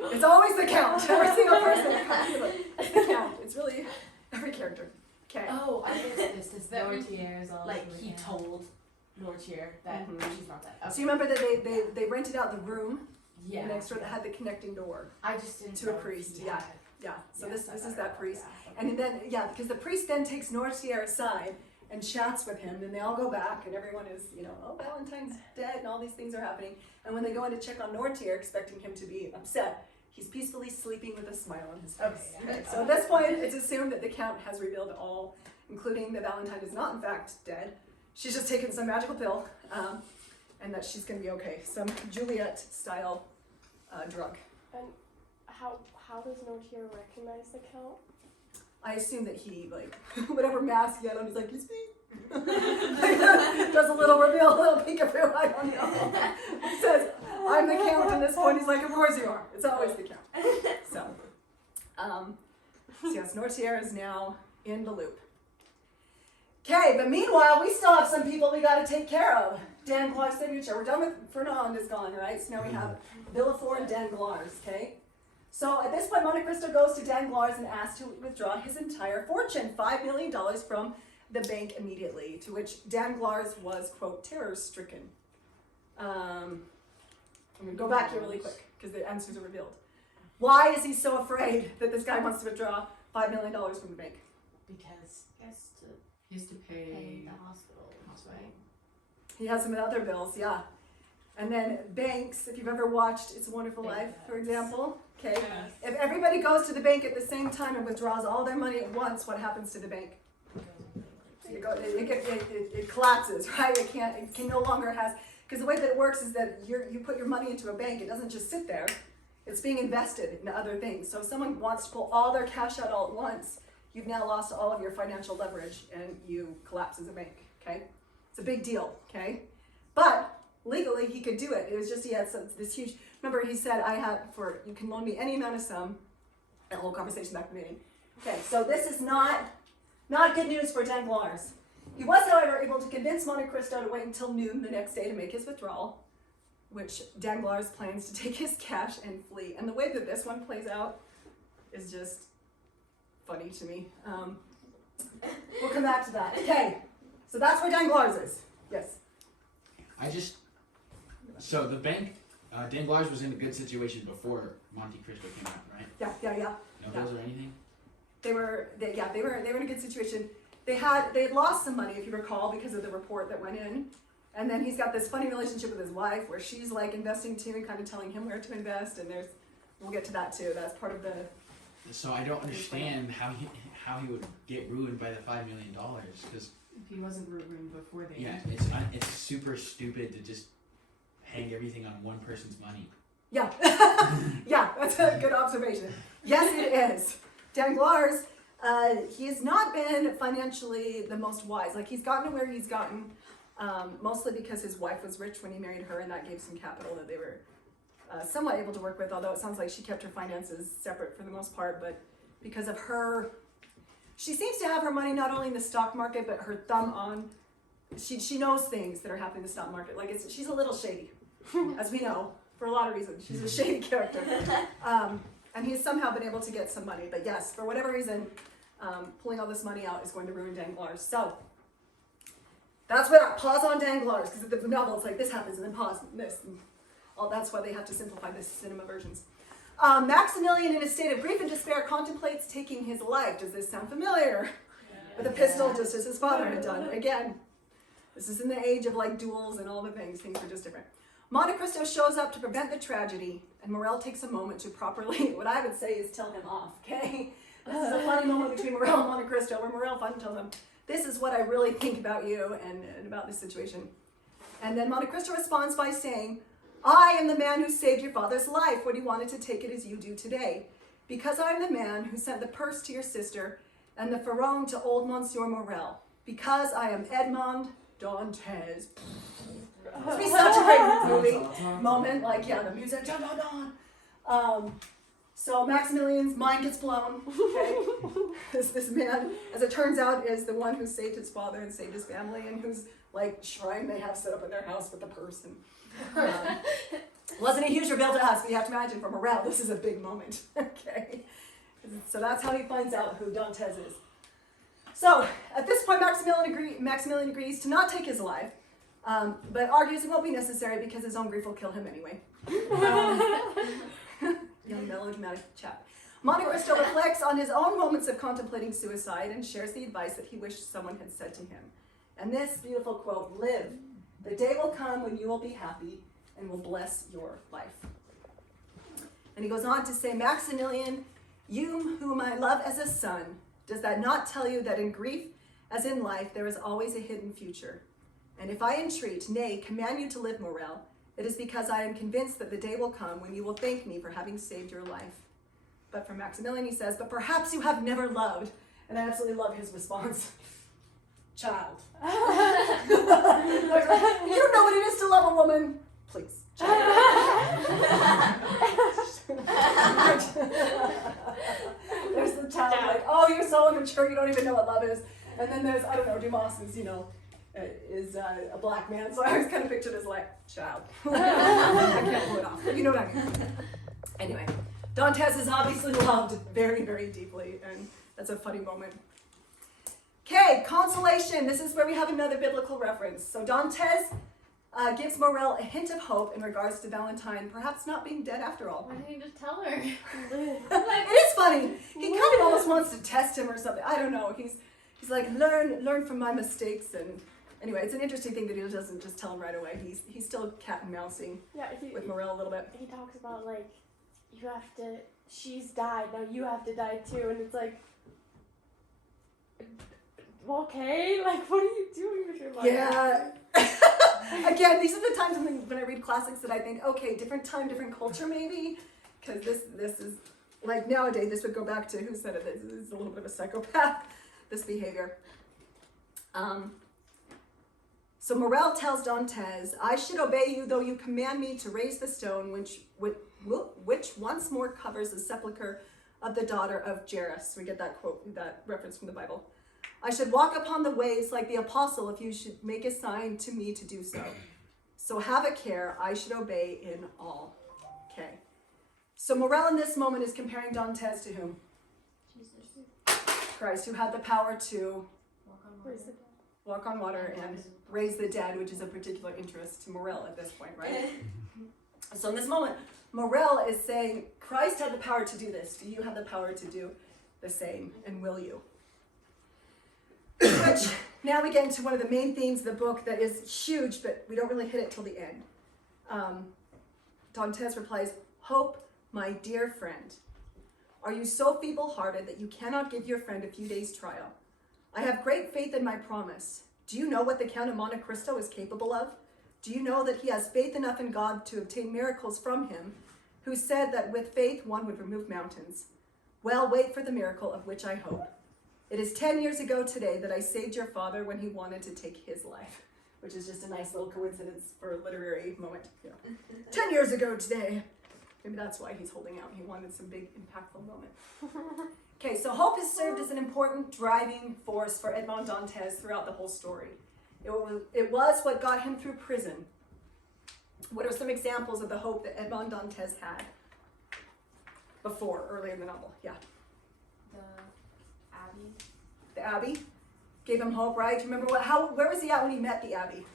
It's always the Count. Every single person that comes to it. It's the Count. It's really every character. Okay. Oh, I missed this. Is that Nortier is all like he told Nortier that she's not that. So you remember that they rented out the room Yeah. next door that had the connecting door. I just didn't To a know if priest, he yeah. had- Yeah. So yeah, this that's is what I that thought, priest. yeah. And then because the priest then takes Nortier aside and chats with him, then they all go back and everyone is, oh, Valentine's dead and all these things are happening. And when they go in to check on Nortier, expecting him to be upset, he's peacefully sleeping with a smile on his face. Okay, yeah. So at this point, it's assumed that the Count has revealed all, including that Valentine is not in fact dead. She's just taken some magical pill, and that she's going to be okay. Some Juliet-style drug. And how does Nortier recognize the Count? I assume that he, whatever mask he had on, he's like, it's me. Does a little reveal, a little peekaboo, I don't know. He says, I'm the Count at this point. He's like, of course you are. It's always the Count. So yes, Nortier is now in the loop. Okay, but meanwhile, we still have some people we got to take care of. Danglars' signature. We're done with Fernand is gone, right? So now we have Villefort and Danglars, okay? So at this point, Monte Cristo goes to Danglars and asks to withdraw his entire fortune, $5 million from the bank immediately, to which Danglars was, quote, terror-stricken. I'm going to go back here really quick, because the answers are revealed. Why is he so afraid that this guy wants to withdraw $5 million from the bank? Because He has to pay pay the hospital, right? He has some other bills, yeah. And then banks, if you've ever watched It's a Wonderful Bank Life, for debts. example, okay? If everybody goes to the bank at the same time and withdraws all their money at once, what happens to the bank? It collapses, right? It can no longer because the way that it works is that you put your money into a bank, it doesn't just sit there, it's being invested in other things. So if someone wants to pull all their cash out all at once, you've now lost all of your financial leverage and you collapse as a bank, okay? It's a big deal, okay? But legally he could do it. It was just he had this huge, remember he said, you can loan me any amount of sum, and a little conversation back in the meeting. Okay, so this is not good news for Danglars. He was, however, able to convince Monte Cristo to wait until noon the next day to make his withdrawal, which Danglars plans to take his cash and flee. And the way that this one plays out is just funny to me. We'll come back to that. Okay, so that's where Danglars is. Yes. So the bank, Danglars was in a good situation before Monte Cristo came out, right? Yeah. No bills or anything? They were in a good situation. They had lost some money, if you recall, because of the report that went in. And then he's got this funny relationship with his wife where she's like investing too and kind of telling him where to invest. And we'll get to that too. That's part of the. So I don't understand how he would get ruined by the $5 million, because if he wasn't ruined before they yeah, it's super stupid to just hang everything on one person's money. Yeah, yeah, that's a good observation. Yes, it is. Danglars, he has not been financially the most wise. Like he's gotten to where he's gotten, mostly because his wife was rich when he married her, and that gave some capital that they were somewhat able to work with, although it sounds like she kept her finances separate for the most part. But because of her, she seems to have her money not only in the stock market, but her thumb on, she knows things that are happening in the stock market. Like she's a little shady, as we know, for a lot of reasons. She's a shady character. And he's somehow been able to get some money. But yes, for whatever reason, pulling all this money out is going to ruin Danglars. So that's where pause on Danglars, because the novel it's like this happens and then pause and this. And all that's why they have to simplify this cinema versions. Maximilian, in a state of grief and despair, contemplates taking his life. Does this sound familiar? With a pistol, just as his father had done. Again, this is in the age of like duels and all the things. Things are just different. Monte Cristo shows up to prevent the tragedy, and Morel takes a moment to properly, what I would say is tell him off, okay? This is a funny moment between Morel and Monte Cristo, where Morel finally tells him, this is what I really think about you and about this situation. And then Monte Cristo responds by saying, I am the man who saved your father's life when he wanted to take it as you do today. because I am the man who sent the purse to your sister and the farong to old Monsieur Morel, because I am Edmond Dantes. It's be such a great movie moment, like, yeah, the music, dun, dun, dun. So Maximilian's mind gets blown, okay? this man, as it turns out, is the one who saved his father and saved his family, and whose, like, shrine they have set up in their house with the purse. And, wasn't a huge reveal to us, but you have to imagine for Morel, this is a big moment, okay? So that's how he finds out who Dantes is. So, at this point, Maximilian agrees to not take his life, but argues it won't be necessary because his own grief will kill him anyway. Young melodramatic chap. Monte Cristo reflects on his own moments of contemplating suicide and shares the advice that he wished someone had said to him. And this beautiful quote, live. The day will come when you will be happy and will bless your life. And he goes on to say, Maximilian, you whom I love as a son, does that not tell you that in grief, as in life, there is always a hidden future? And if I entreat, nay, command you to live, Morel, it is because I am convinced that the day will come when you will thank me for having saved your life. But for Maximilian, he says, but perhaps you have never loved. And I absolutely love his response. Child. You don't know what it is to love a woman. Please. There's the child, like, oh, you're so immature, you don't even know what love is. And then there's, I don't know, Dumas is, is a black man, so I always kind of pictured as like, child. I can't pull it off, but you know what I mean. Anyway, Dantes is obviously loved very, very deeply, and that's a funny moment. Okay, consolation. This is where we have another biblical reference. So Dantes gives Morel a hint of hope in regards to Valentine perhaps not being dead after all. Why didn't you just tell her? It is funny. He kind of almost wants to test him or something. I don't know. He's like, learn from my mistakes. And anyway, it's an interesting thing that he doesn't just tell him right away. He's still cat and mousing with Morel a little bit. He talks about, like, you have to, she's died, now you have to die too. And it's like, okay, like, what are you doing with your life? Yeah. Again, these are the times when I read classics that I think, okay, different time, different culture maybe, because this is, like, nowadays, this would go back to, who said it, this is a little bit of a psychopath, this behavior. So Morel tells Dantes, I should obey you, though you command me to raise the stone which once more covers the sepulchre of the daughter of Jairus. We get that quote, that reference from the Bible. I should walk upon the waves like the apostle if you should make a sign to me to do so. So have a care, I should obey in all. Okay. So Morel in this moment is comparing Dantes to whom? Jesus. Christ, who had the power to Walk on water. walk on water and raise the dead, which is of particular interest to Morel at this point, right? So in this moment, Morel is saying, Christ had the power to do this. Do you have the power to do the same? And will you? Which, now we get into one of the main themes of the book that is huge, but we don't really hit it till the end. Dantes replies, hope, my dear friend. Are you so feeble-hearted that you cannot give your friend a few days' trial? I have great faith in my promise. Do you know what the Count of Monte Cristo is capable of? Do you know that he has faith enough in God to obtain miracles from him, who said that with faith one would remove mountains? Well, wait for the miracle of which I hope. It is 10 years ago today that I saved your father when he wanted to take his life, which is just a nice little coincidence for a literary moment. 10 years ago today. Maybe that's why he's holding out. He wanted some big, impactful moment. Okay, so hope has served as an important driving force for Edmond Dantes throughout the whole story. It was what got him through prison. What are some examples of the hope that Edmond Dantes had before, early in the novel? Yeah. The Abbey gave him hope, right? Do you remember where was he at when he met the Abbey?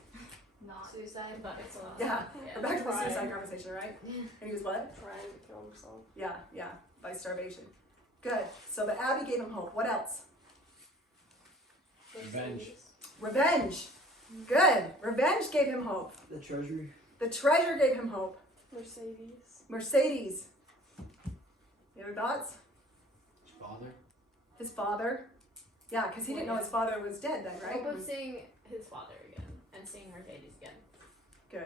Not suicide, but it's a lot. Yeah, we're back to the Trying. suicide conversation, right? And he was what? Trying to kill himself. Yeah, by starvation. Good. So the Abbey gave him hope. What else? Revenge. Good. Revenge gave him hope. The treasury. The treasure gave him hope. Mercedes. Any other thoughts? Father. His father. Yeah, because he didn't know his father was dead then, right? Hope of seeing his father again and seeing Mercedes again. Good.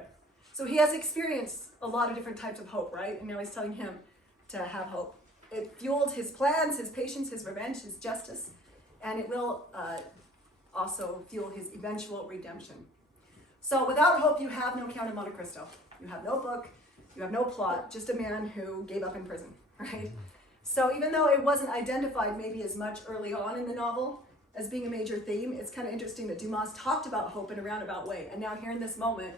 So he has experienced a lot of different types of hope, right? And now he's telling him to have hope. it fueled his plans, his patience, his revenge, his justice, and it will also fuel his eventual redemption. So without hope, you have no Count of Monte Cristo. You have no book, you have no plot, just a man who gave up in prison, right? So even though it wasn't identified maybe as much early on in the novel as being a major theme, it's kind of interesting that Dumas talked about hope in a roundabout way. And now here in this moment,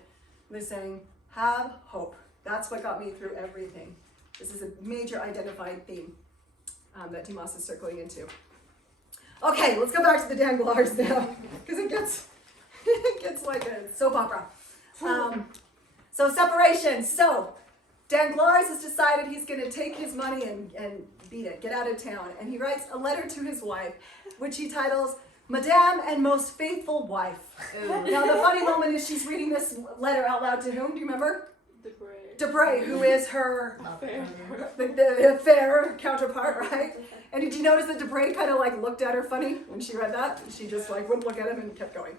they're saying, have hope. That's what got me through everything. This is a major identified theme that Dumas is circling into. Okay, let's go back to the Danglars now, because it gets like a soap opera. So separation. So Danglars has decided he's going to take his money and beat it, get out of town. And he writes a letter to his wife, which he titles, Madame and Most Faithful Wife. Now the funny moment is she's reading this letter out loud to whom? Do you remember? Debray, who is her the fair counterpart, right? And did you notice that Debray kind of like looked at her funny when she read that? She just like wouldn't look at him and kept going.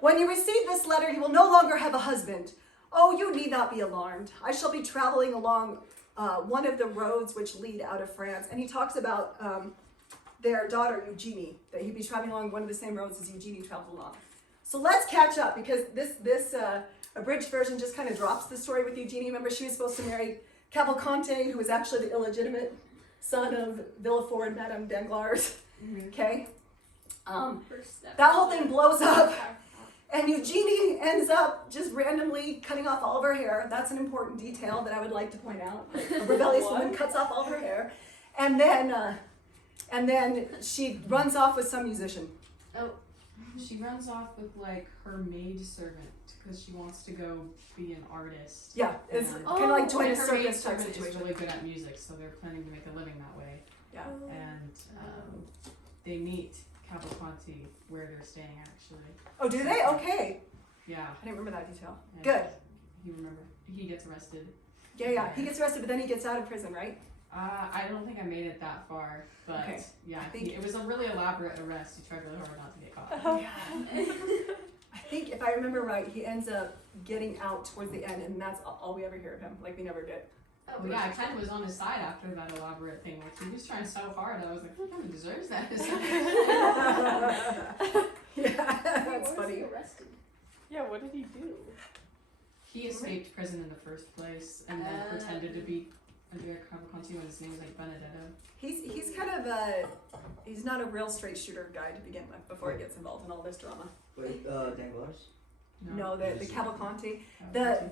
When you receive this letter, you will no longer have a husband. Oh, you need not be alarmed. I shall be traveling along one of the roads which lead out of France. And he talks about their daughter, Eugenie, that he'd be traveling along one of the same roads as Eugenie traveled along. So let's catch up, because this abridged version just kind of drops the story with Eugenie. Remember, she was supposed to marry Cavalcante, who was actually the illegitimate son of Villefort and Madame Danglars. Okay? That whole thing blows up. And Eugenie ends up just randomly cutting off all of her hair. That's an important detail that I would like to point out. A rebellious woman cuts off all of her hair. And then she runs off with some musician. Oh. She runs off with like her maid servant because she wants to go be an artist. Yeah, it's kind of like join a her maid circus type servant situation. is really good at music, so they're planning to make a living that way. Yeah. And they meet Cavalcanti where they're staying actually. Oh, do they? Okay. Yeah. I didn't remember that detail. And Good. He gets arrested. Yeah. He gets arrested, but then he gets out of prison, right? I don't think I made it that far, but Okay. yeah, think- it was a really elaborate arrest. He tried really hard not to get caught. I think if I remember right, he ends up getting out towards the end, and that's all we ever hear of him. Like, we never did. Oh yeah, I kind of was on his side after that elaborate thing. Like, he was trying so hard, I was like, he kind of deserves that. Yeah, that's funny. Yeah, what did he do? He escaped prison in the first place and then pretended to be under Cavalcanti when his name was like Benedetto. He's kind of he's not a real straight shooter guy to begin with before he gets involved in all this drama. Wait, Danglars? No, the Cavalcanti. The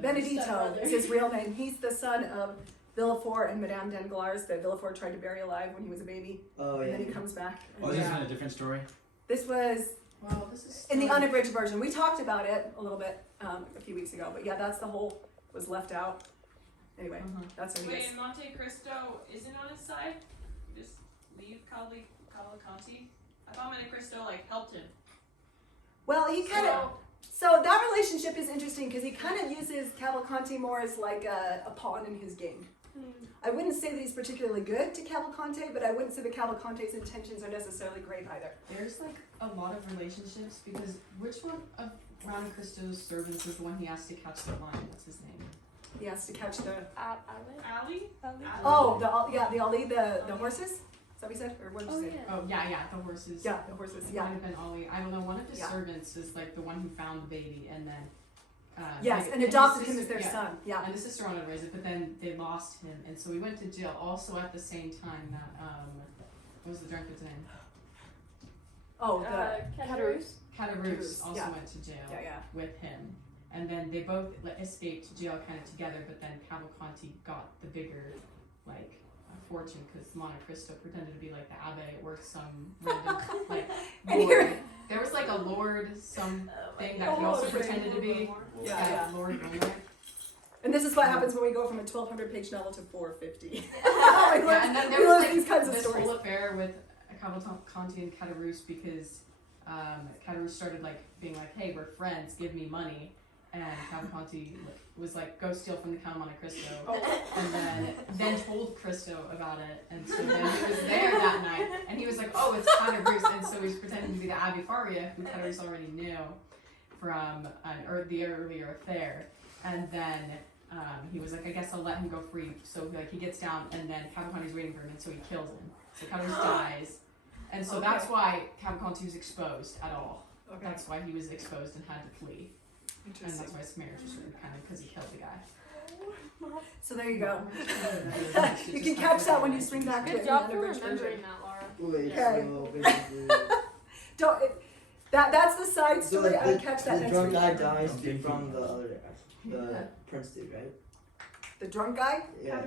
Benedetto is his real name. He's the son of Villefort and Madame Danglars that Villefort tried to bury alive when he was a baby. Oh, And yeah. then he comes back. Oh, is this in a different story? This was Well, this is in the unabridged version. We talked about it a little bit a few weeks ago, but yeah, that's the whole was left out. Anyway, that's what he Wait, is. and Monte Cristo isn't on his side? Just leave Cavalcanti? I thought Monte Cristo like helped him. Well, he kind of. So that relationship is interesting because he kind of uses Cavalcanti more as like a pawn in his game. I wouldn't say that he's particularly good to Cavalcanti, but I wouldn't say that Cavalcanti's intentions are necessarily great either. There's like a lot of relationships because which one of Monte Cristo's servants is the one he has to catch the lion? What's his name? He has to catch the. Ali? Oh, the Ali, the horses. Is that what you said, or what did you say? Oh yeah, the horses. Yeah, the horses. It Yeah. might have been Ollie. I don't know. One of his Yeah. servants is like the one who found the baby and then. Yes, like, and his adopted him sister- as their son. Yeah. And the sister wanted to raise it, but then they lost him, and so he went to jail. Also, at the same time that what was the drunkard's name? Oh, the Catarus. Catarus also yeah. went to jail yeah. with him, and then they both escaped jail kind of together. But then Cavalcanti got the bigger, like. Fortune because Monte Cristo pretended to be like the abbe or some random like And lord. here- There was like a lord thing that he also pretended to be. Yeah. Lord Wilmore. And this is what happens when we go from a 1,200-page novel to 450. Yeah, and then we there was learn like these kinds of this stories. whole affair with Cavalcanti and Catarus because Catarus started like being like, "Hey, we're friends. Give me money." And Cavalcanti was like, "Go steal from the Count of Monte Cristo," and then told Cristo about it. And so then he was there that night, and he was like, "Oh, it's Catarus," and so he's pretending to be the Abbe Faria, who Catarus already knew from the earlier affair. And then he was like, I guess I'll let him go free. So like he gets down, and then Cavalcanti's waiting for him, and so he kills him. So Cavalcanti dies, and so that's why Cavalcanti was exposed at all. Okay. That's why he was exposed and had to flee, and Interesting. that's why his marriage was ruined, kind of because he killed the guy. So there you go. You can catch that when you swing back to it. Good in job the for unabridged version. remembering that, Laura. Wait, Okay. so basically, Don't. That's the side so story. I'll catch that the next drunk week. guy dies from the other guy, the prince dude, right? The drunk guy. Yeah,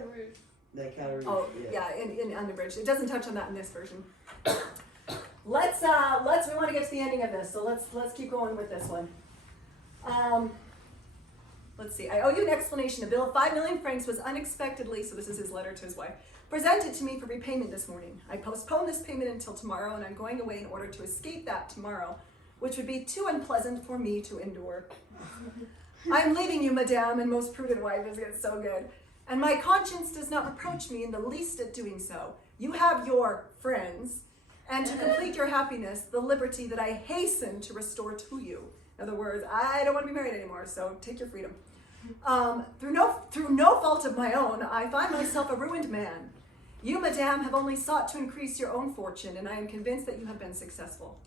that category. Oh, yeah, in unabridged. It doesn't touch on that in this version. Let's we want to get to the ending of this, so let's keep going with this one. Let's see. I owe you an explanation. A bill of 5 million francs was unexpectedly, so this is his letter to his wife, presented to me for repayment this morning. I postponed this payment until tomorrow, and I'm going away in order to escape that tomorrow, which would be too unpleasant for me to endure. I'm leaving you, madame, and most prudent wife, is it so good. And my conscience does not reproach me in the least at doing so. You have your friends, and to complete your happiness, the liberty that I hasten to restore to you. In other words, I don't want to be married anymore, so take your freedom. Through no fault of my own, I find myself a ruined man. You, madame, have only sought to increase your own fortune, and I am convinced that you have been successful.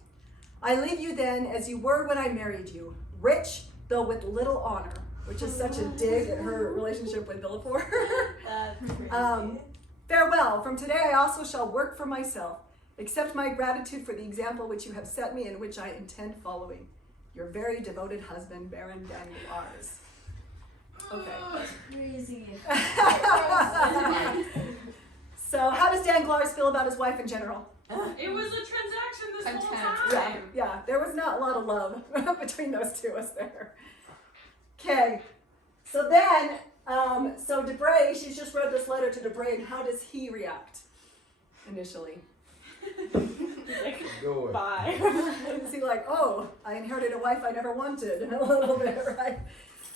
I leave you then as you were when I married you, rich, though with little honor, which is such a dig at her relationship with Villefort. Farewell. From today I also shall work for myself. Accept my gratitude for the example which you have set me and which I intend following. Your very devoted husband, Baron Danglars. Okay. That's crazy. So how does Danglars feel about his wife in general? It was a transaction this whole Content. time. Yeah, there was not a lot of love between those two, was there? Okay, so then, so Debray, she's just read this letter to Debray, and how does he react initially? Go away. Bye. Is he like, oh, I inherited a wife I never wanted, a little bit, right?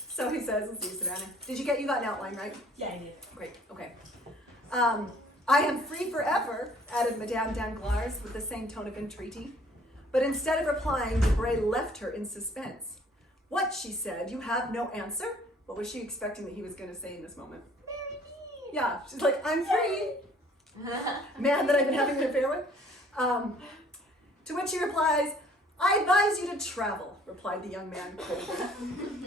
So he says, let's see, Savannah. You got an outline, right? Yeah, I did. Great, okay. I am free forever, added Madame Danglars with the same tone of entreaty. But instead of replying, Debray left her in suspense. What, she said, you have no answer? What was she expecting that he was going to say in this moment? Marry me. Yeah, she's like, I'm free. Man that I've been having an affair with. To which he replies, I advise you to travel, replied the young man coldly.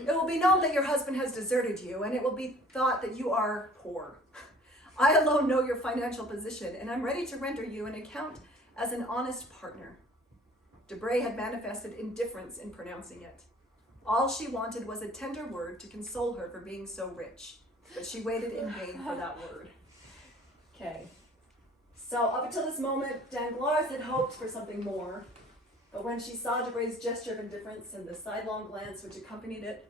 It will be known that your husband has deserted you, and it will be thought that you are poor. I alone know your financial position, and I'm ready to render you an account as an honest partner. Debray had manifested indifference in pronouncing it. All she wanted was a tender word to console her for being so rich, but she waited in vain for that word. Okay. So up until this moment, Danglars had hoped for something more, but when she saw Debray's gesture of indifference and the sidelong glance which accompanied it,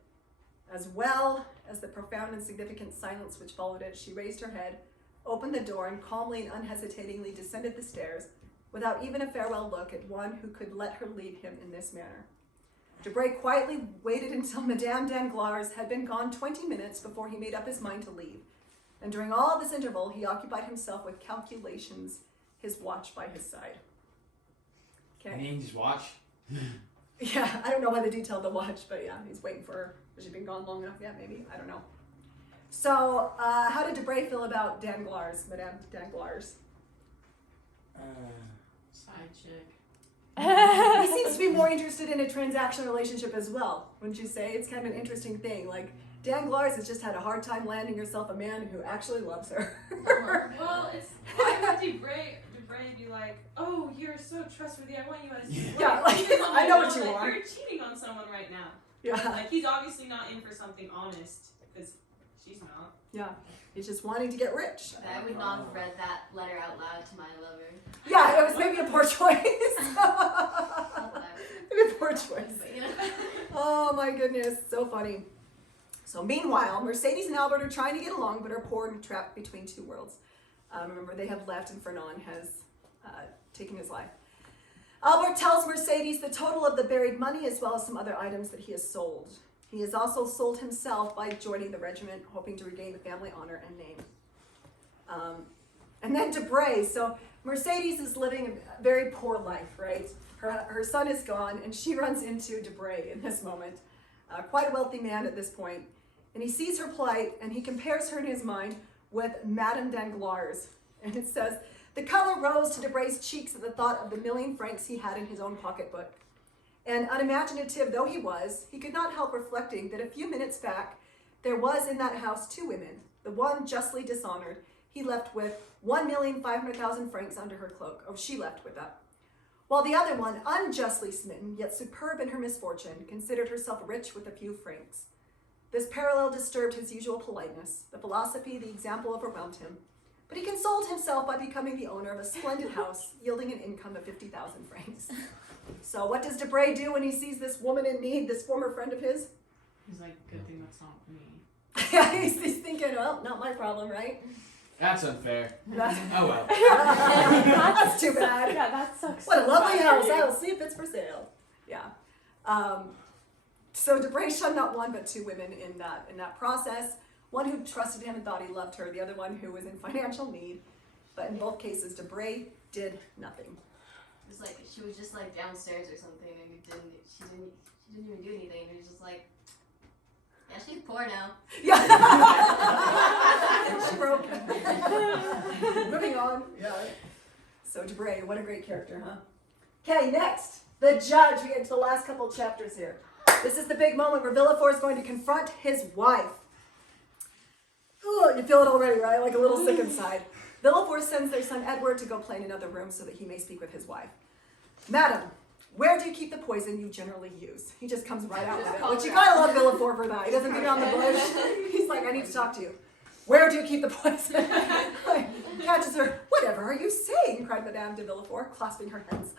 as well as the profound and significant silence which followed it, she raised her head, opened the door, and calmly and unhesitatingly descended the stairs, without even a farewell look at one who could let her leave him in this manner. Debray quietly waited until Madame Danglars had been gone 20 minutes before he made up his mind to leave. And during all this interval, he occupied himself with calculations, his watch by his side. Okay. Name's watch. Yeah, I don't know why they detailed the watch, but yeah, he's waiting for her. Has she been gone long enough yet? Maybe. I don't know. So, how did Debray feel about Danglars, Madame Danglars? Side chick. He seems to be more interested in a transactional relationship as well, wouldn't you say? It's kind of an interesting thing. Like, Danglars has just had a hard time landing herself a man who actually loves her. Well, it's why would Debray be like, oh, you're so trustworthy. I want you as Yeah, like, I know what you like, want. You're cheating on someone right now. Yeah, Like he's obviously not in for something honest because she's not. yeah. He's just wanting to get rich. I would not have read that letter out loud to my lover. Yeah, it was maybe a poor choice. Not that I would, Maybe a poor choice. but you know. Oh my goodness, so funny. So meanwhile, Mercedes and Albert are trying to get along, but are poor and trapped between two worlds. Remember, they have left, and Fernand has taken his life. Albert tells Mercedes the total of the buried money as well as some other items that he has sold. He has also sold himself by joining the regiment, hoping to regain the family honor and name. And then Debray. So Mercedes is living a very poor life, right? Her son is gone, and she runs into Debray in this moment. Quite a wealthy man at this point. And he sees her plight, and he compares her in his mind with Madame Danglars. And it says, the color rose to Debray's cheeks at the thought of the 1,000,000 francs he had in his own pocketbook. And unimaginative though he was, he could not help reflecting that a few minutes back, there was in that house 2 women. The one justly dishonored, he left with 1,500,000 francs under her cloak. Oh, she left with that. While the other one, unjustly smitten, yet superb in her misfortune, considered herself rich with a few francs. This parallel disturbed his usual politeness. The philosophy, the example overwhelmed him. But he consoled himself by becoming the owner of a splendid house, yielding an income of 50,000 francs. So what does Debray do when he sees this woman in need, this former friend of his? He's like, good thing that's not me. Yeah, he's thinking, well, not my problem, right? That's unfair. That's, Oh well. that's too bad. Yeah, that sucks. What a so lovely bad house. for you. I will see if it's for sale. Yeah. So Debray shunned not one but 2 women in that process. One who trusted him and thought he loved her. The other one who was in financial need. But in both cases, Debray did nothing. It was like she was just like downstairs or something, and she didn't even do anything. It was just like, yeah, she's poor now. Yeah. She broke. Moving on. Yeah. So Debray, what a great character, huh? Okay, next, the judge. We get to the last couple of chapters here. This is the big moment where Villefort is going to confront his wife. Ooh, you feel it already, right? Like a little sick inside. Villefort sends their son Edward to go play in another room so that he may speak with his wife. Madam, where do you keep the poison you generally use? He just comes right out with it. But you gotta love Villefort for that. He doesn't beat around the bush. He's like, I need to talk to you. Where do you keep the poison? Like, catches her. Whatever are you saying? Cried Madame de Villefort, clasping her hands.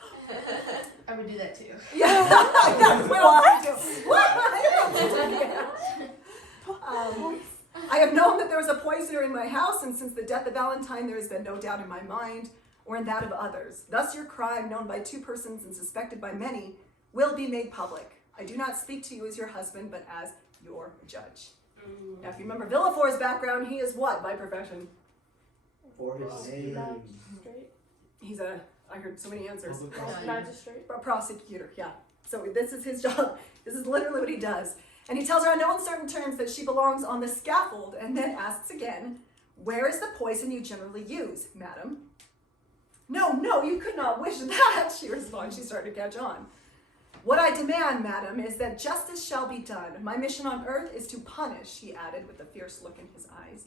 I would do that too. Yeah. What? I have known that there was a poisoner in my house, and since the death of Valentine, there has been no doubt in my mind, or in that of others. Thus your crime, known by 2 persons and suspected by many, will be made public. I do not speak to you as your husband, but as your judge. Now, if you remember Villefort's background, he is what by profession? For his name. Magistrate. He's I heard so many answers. Magistrate. A prosecutor, yeah. So this is his job. This is literally what he does. And he tells her in no uncertain terms that she belongs on the scaffold, and then asks again, where is the poison you generally use, madam? No, you could not wish that, she responds. She started to catch on. What I demand, madam, is that justice shall be done. My mission on earth is to punish, he added with a fierce look in his eyes.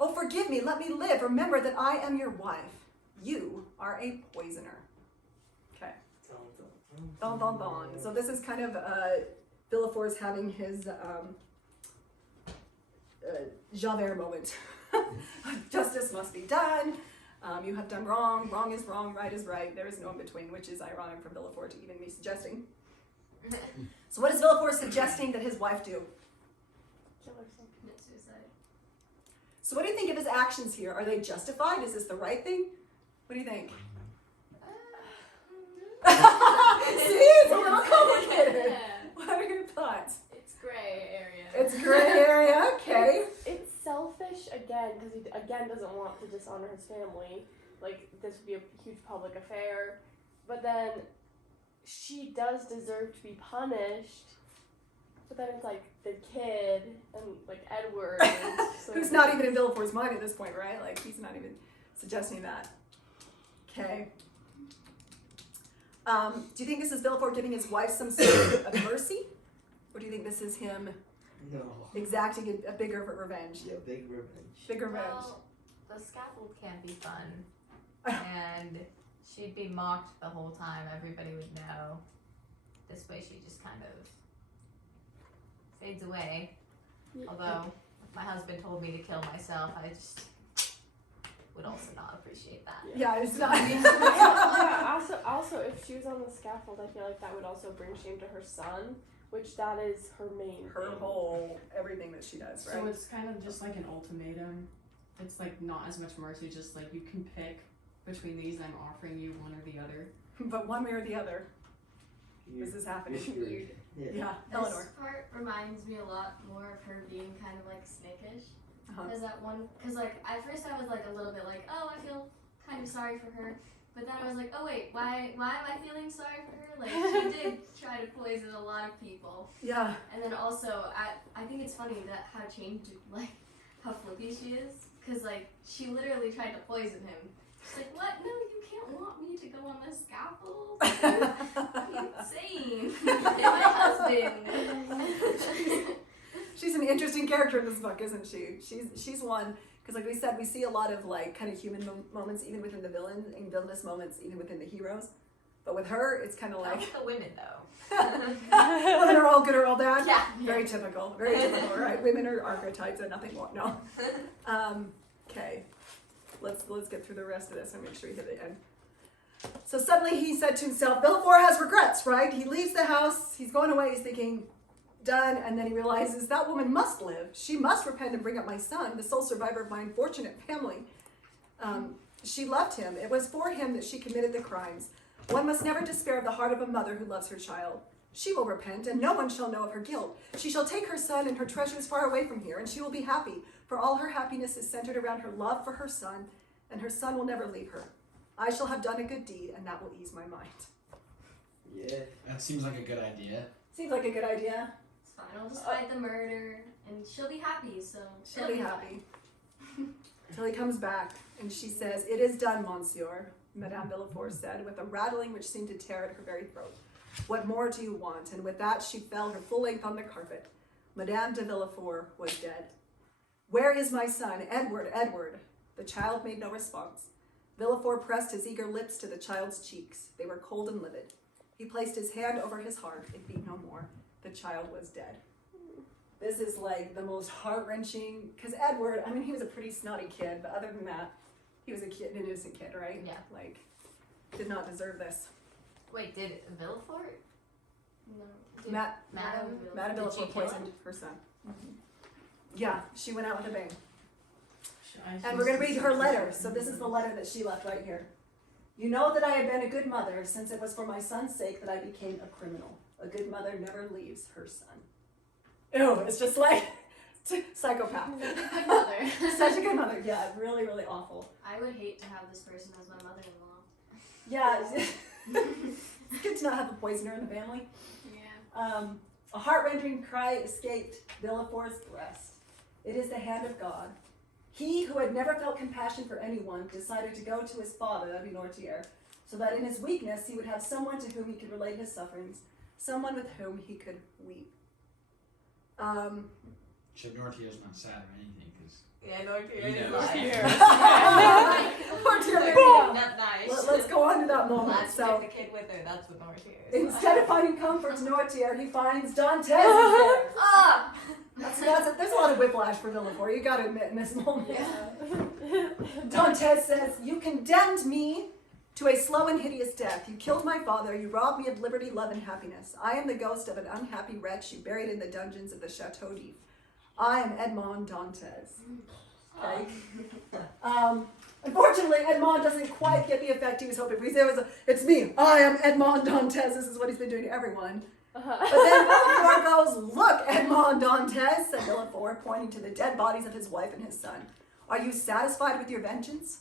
Oh, forgive me, let me live. Remember that I am your wife. You are a poisoner. Okay. Dun, dun, dun. So this is kind of Villefort's having his Javert moment. Justice must be done. You have done wrong. Wrong is wrong. Right is right. There is no in between, which is ironic for Villefort to even be suggesting. So what is Villefort suggesting that his wife do? Kill herself. Commit suicide. So what do you think of his actions here? Are they justified? Is this the right thing? What do you think? See, it's a little complicated. What are your thoughts? It's gray area. It's a gray area, okay. It's selfish again because he again doesn't want to dishonor his family. Like this would be a huge public affair, but then she does deserve to be punished. But then it's like the kid and like Edward, and so Who's not even in Villefort's mind at this point, right? Like he's not even suggesting that. Okay. Do you think this is Villefort giving his wife some sort of mercy? Or do you think this is him No. exacting a bigger revenge? Yeah, big revenge. Big revenge. Well, the scaffold can't be fun. And she'd be mocked the whole time. Everybody would know. This way she just kind of fades away. Although, if my husband told me to kill myself, I just would also not appreciate that. Yeah, it's not. yeah. Also, if she was on the scaffold, I feel like that would also bring shame to her son, which that is her main. Her thing. whole everything that she does, right? So it's kind of just like an ultimatum. It's like not as much mercy, just like you can pick between these. I'm offering you one or the other. But one way or the other, You- this is happening. you're- Yeah. Yeah, This Eleanor. part reminds me a lot more of her being kind of like snakish. Uh-huh. Because like at first I was like a little bit like, oh, I feel kind of sorry for her. But then I was like, oh wait, why am I feeling sorry for her? Like, she did try to poison a lot of people. Yeah. And then also, I think it's funny that how changed, like, how flippy she is. Because, like, she literally tried to poison him. She's like, what? No, you can't want me to go on the scaffold. You're insane. You're my husband. She's an interesting character in this book, isn't she? She's one, because like we said, we see a lot of like kind of human moments even within the villain, and villainous moments even within the heroes. But with her, it's kind of like... Not with the women, though. Women are all good or all bad? Yeah. Very typical, right? Women are archetypes and nothing more, no. Okay, let's get through the rest of this and make sure we hit the end. So suddenly he said to himself, Villefort has regrets, right? He leaves the house, he's going away, he's thinking, done, and then he realizes that woman must live. She must repent and bring up my son, the sole survivor of my unfortunate family. She loved him. It was for him that she committed the crimes. One must never despair of the heart of a mother who loves her child. She will repent, and no one shall know of her guilt. She shall take her son and her treasures far away from here, and she will be happy, for all her happiness is centered around her love for her son, and her son will never leave her. I shall have done a good deed, and that will ease my mind. Yeah. That seems like a good idea. Seems like a good idea. It's fine, I'll just fight the murder, and she'll be happy, so... She'll be happy. Till he comes back, and she says, "It is done, monsieur," Madame Villefort said, with a rattling which seemed to tear at her very throat. "What more do you want?" And with that she fell her full length on the carpet. Madame de Villefort was dead. "Where is my son? Edward, Edward." The child made no response. Villefort pressed his eager lips to the child's cheeks. They were cold and livid. He placed his hand over his heart. It beat no more. The child was dead. This is like the most heart-wrenching, because Edward, I mean, he was a pretty snotty kid, but other than that, he was an innocent kid, right? Yeah. Like, did not deserve this. Wait, did Villefort? No. Madame Did Villefort she kill poisoned her son. Yeah, she went out with a bang. I And we're going to read her letter. So this is the letter that she left right here. "You know that I have been a good mother, since it was for my son's sake that I became a criminal. A good mother never leaves her son." Ew, it's just like psychopath. Good mother. Such a good mother. Yeah, really, really awful. I would hate to have this person as my mother-in-law. Yeah, it's good to not have a poisoner in the family. Yeah. A heart-rending cry escaped Villefort's breast. It is the hand of God. He, who had never felt compassion for anyone, decided to go to his father, Abbé Nortier, so that in his weakness he would have someone to whom he could relate his sufferings, someone with whom he could weep. Chip Nortier's not sad or anything, because Yeah, Nortier He is knows. alive. Nortier, Boom! Not nice. Let's go on to that moment. Let's So, take the kid with her. That's what Nortier is. instead of finding comfort to Nortier, he finds Dantes is there. Ah! There's a lot of whiplash for Villefort, you gotta admit, in this moment. Dantes says, "You condemned me to a slow and hideous death. You killed my father. You robbed me of liberty, love, and happiness. I am the ghost of an unhappy wretch you buried in the dungeons of the Chateau d'If. I am Edmond Dantes." Okay. Unfortunately, Edmond doesn't quite get the effect he was hoping for. He said, "It's me. I am Edmond Dantes. This is what he's been doing to everyone." But then Villefort goes, "Look, Edmond Dantes," said Villefort, pointing to the dead bodies of his wife and his son. "Are you satisfied with your vengeance?"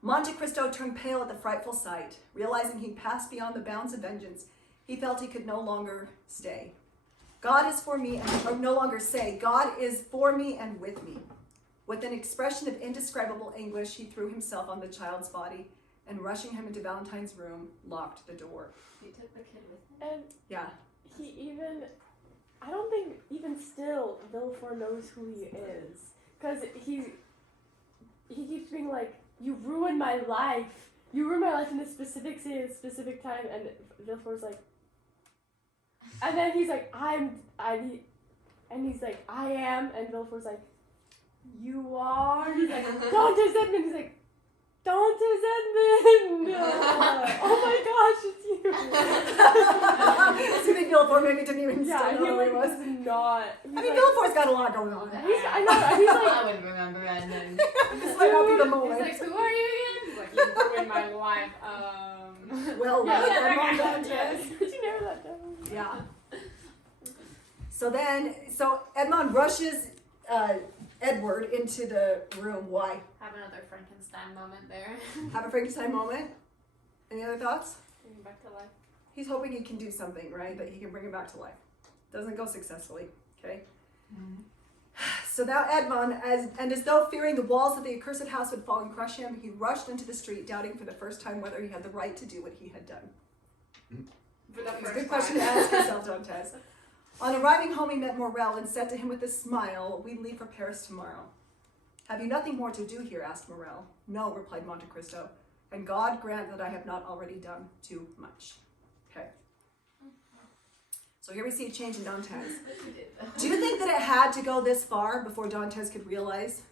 Monte Cristo turned pale at the frightful sight. Realizing he'd passed beyond the bounds of vengeance, he felt he could no longer stay. "God is for me," or no longer say, "God is for me and with me." With an expression of indescribable anguish, he threw himself on the child's body and, rushing him into Valentine's room, locked the door. You took the kid with him? And Yeah. he even, I don't think even still Villefort knows who he is. Because he keeps being like, "You ruined my life. You ruined my life in this specific city at a specific time." And Villefort's like, and then he's like, and he's like, "I am." And Villefort's like, "You are?" He's like, "Dantes Edmond." He's like, "Dantes Edmond." Oh my gosh, it's you. So you think Villefort maybe didn't even Yeah, know he who he like was? does not. I mean, Villefort's got a lot going on. I know. He's like, I wouldn't remember Edmund. This might not be the He's moment. like, "Who are you again?" He's like, "You ruined my life." Well, yeah, look, that Edmond guy. Dantes. Did you never let down? Yeah. So Edmond rushes Edward into the room. Why? Have another Frankenstein moment there. Have a Frankenstein moment. Any other thoughts? Bring him back to life. He's hoping he can do something, right? That he can bring him back to life. Doesn't go successfully. Okay. So now Edmund, as though fearing the walls of the accursed house would fall and crush him, he rushed into the street, doubting for the first time whether he had the right to do what he had done. For the It's a first good question to time. ask yourself, Dantes. On arriving home, he met Morel and said to him with a smile, "We leave for Paris tomorrow." "Have you nothing more to do here?" asked Morel. "No," replied Monte Cristo, "and God grant that I have not already done too much." Okay. So here we see a change in Dantes. Do you think that it had to go this far before Dantes could realize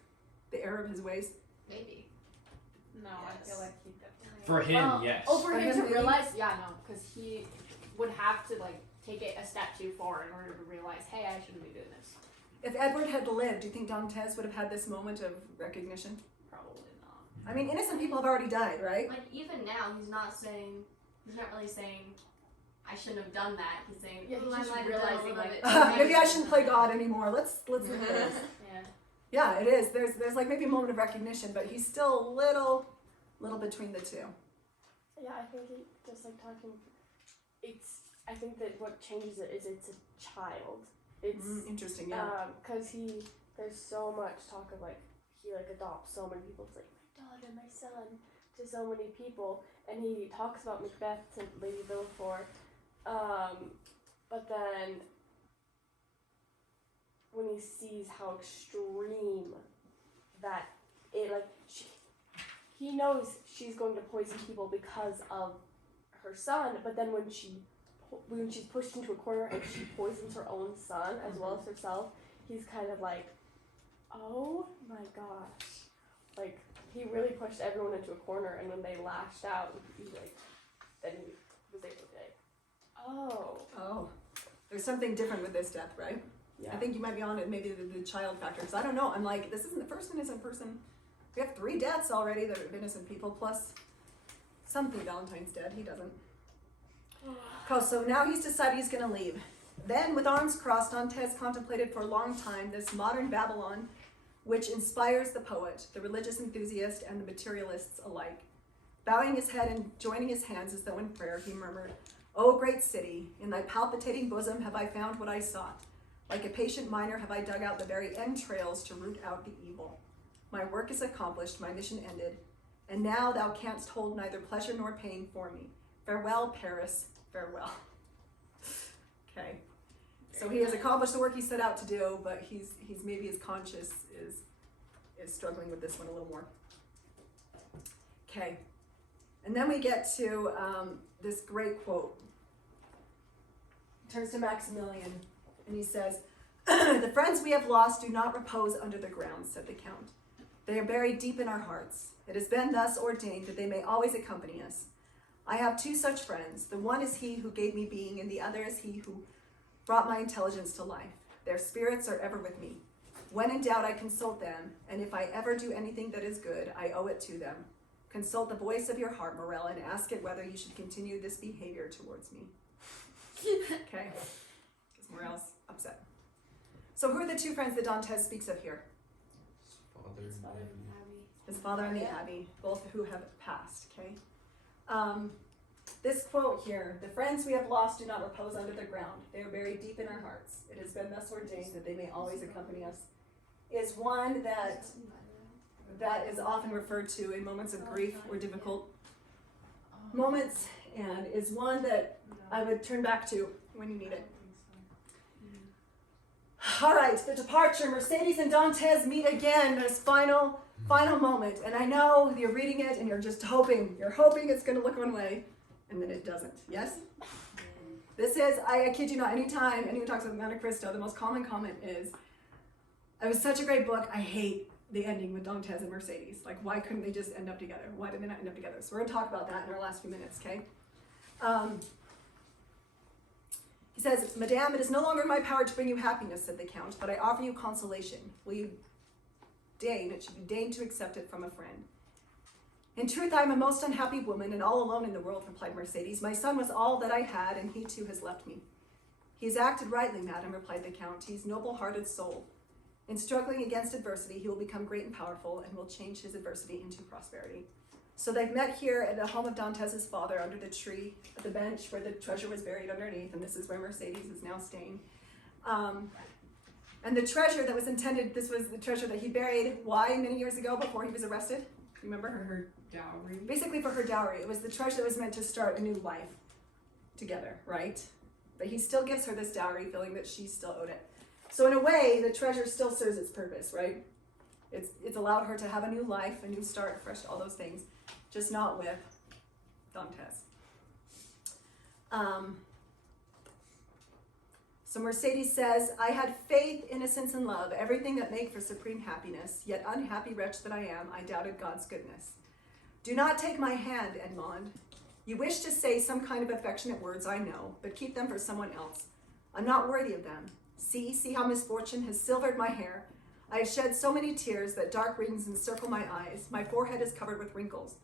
the error of his ways? Maybe. No, I feel like he definitely. For him, yes. Oh, for For him him, to maybe? realize, yeah, no, because he would have to like take it a step too far in order to realize, hey, I shouldn't be doing this. If Edward had lived, do you think Dantes would have had this moment of recognition? Probably not. I mean, innocent people have already died, right? Like even now, he's not really saying, I shouldn't have done that. He's saying, Yeah, "Ooh, he's I just might have done a realizing, little like, bit too Maybe I much." shouldn't play God anymore. Let's look at this. Yeah. Yeah, it is. There's like maybe a moment of recognition, but he's still a little between the two. Yeah, I think it, just like talking, I think that what changes it is it's a child. It's Interesting, yeah. because there's so much talk of like he like adopts so many people. It's like my daughter, my son, to so many people, and he talks about Macbeth to Lady Villefort, but then when he sees how extreme that it like he knows she's going to poison people because of her son, but then when she's pushed into a corner and she poisons her own son as well as herself, he's kind of like, oh my gosh, like he really pushed everyone into a corner, and when they lashed out, he like then he was able to be like, Oh, there's something different with this death, right? yeah. I think you might be on it, maybe the child factor, because I don't know. I'm like, this isn't the first innocent person. We have 3 deaths already that are innocent people, plus something Valentine's dead. He doesn't. Cool, so now he's decided he's going to leave. Then, with arms crossed, Dantes contemplated for a long time this modern Babylon, which inspires the poet, the religious enthusiast, and the materialists alike. Bowing his head and joining his hands as though in prayer, he murmured, "O great city, in thy palpitating bosom have I found what I sought. Like a patient miner have I dug out the very entrails to root out the evil. My work is accomplished, my mission ended, and now thou canst hold neither pleasure nor pain for me. Farewell, Paris, farewell." Okay, so he has accomplished the work he set out to do, but he's maybe his conscience is struggling with this one a little more. Okay, and then we get to this great quote. He turns to Maximilian, and he says, "The friends we have lost do not repose under the ground," said the Count. "They are buried deep in our hearts. It has been thus ordained that they may always accompany us. I have 2 such friends. The one is he who gave me being, and the other is he who brought my intelligence to life. Their spirits are ever with me. When in doubt, I consult them, and if I ever do anything that is good, I owe it to them. Consult the voice of your heart, Morel, and ask it whether you should continue this behavior towards me." Okay, because Morel's upset. So who are the 2 friends that Dantes speaks of here? His father and the Abbey, both who have passed, okay? This quote here, "The friends we have lost do not repose under the ground. They are buried deep in our hearts. It has been thus ordained that they may always accompany us," is one that is often referred to in moments of grief or difficult moments, and is one that I would turn back to when you need it. All right, the departure. Mercedes and Dantes meet again. This final moment, and I know you're reading it and you're just hoping it's going to look one way, and then it doesn't. Yes? This is, I kid you not, anytime anyone talks about Monte Cristo, the most common comment is, "It was such a great book, I hate the ending with Dantes and Mercedes. Like, why couldn't they just end up together? Why did they not end up together?" So we're going to talk about that in our last few minutes, okay? He says, "Madame, it is no longer in my power to bring you happiness," said the Count, "but I offer you consolation. Will you deign, it should be deigned to accept it from a friend." "In truth, I am a most unhappy woman, and all alone in the world," replied Mercedes. "My son was all that I had, and he too has left me." "He has acted rightly, madam," replied the Count. "He is noble-hearted soul. In struggling against adversity, he will become great and powerful and will change his adversity into prosperity. So they've met here at the home of Dantez's father under the tree, at the bench where the treasure was buried underneath, and this is where Mercedes is now staying. And the treasure that was intended, this was the treasure that he buried, why, many years ago before he was arrested? Remember? For her dowry. Basically for her dowry. It was the treasure that was meant to start a new life together, right? But he still gives her this dowry, feeling that she still owed it. So in a way, the treasure still serves its purpose, right? It's allowed her to have a new life, a new start, fresh, all those things. Just not with Dantez. So Mercedes says, I had faith, innocence, and love, everything that make for supreme happiness, yet unhappy wretch that I am, I doubted God's goodness. Do not take my hand, Edmond. You wish to say some kind of affectionate words, I know, but keep them for someone else. I'm not worthy of them. See how misfortune has silvered my hair. I have shed so many tears that dark rings encircle my eyes. My forehead is covered with wrinkles.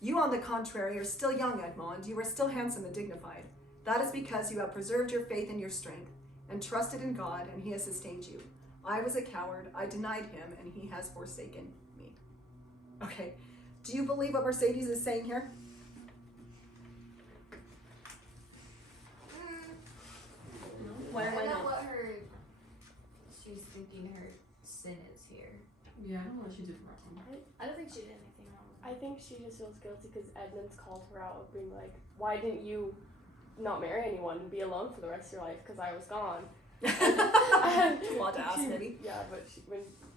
You, on the contrary, are still young, Edmond. You are still handsome and dignified. That is because you have preserved your faith and your strength, and trusted in God, and he has sustained you. I was a coward. I denied him, and he has forsaken me. Okay. Do you believe what Mercedes is saying here? Why I am I know not? what she's thinking her sin is here. Yeah, I don't know what she did wrong. I don't think she did anything wrong. I think she just feels guilty because Edmund's called her out of being like, why didn't you not marry anyone and be alone for the rest of your life because I was gone? A lot to ask, maybe. Yeah, but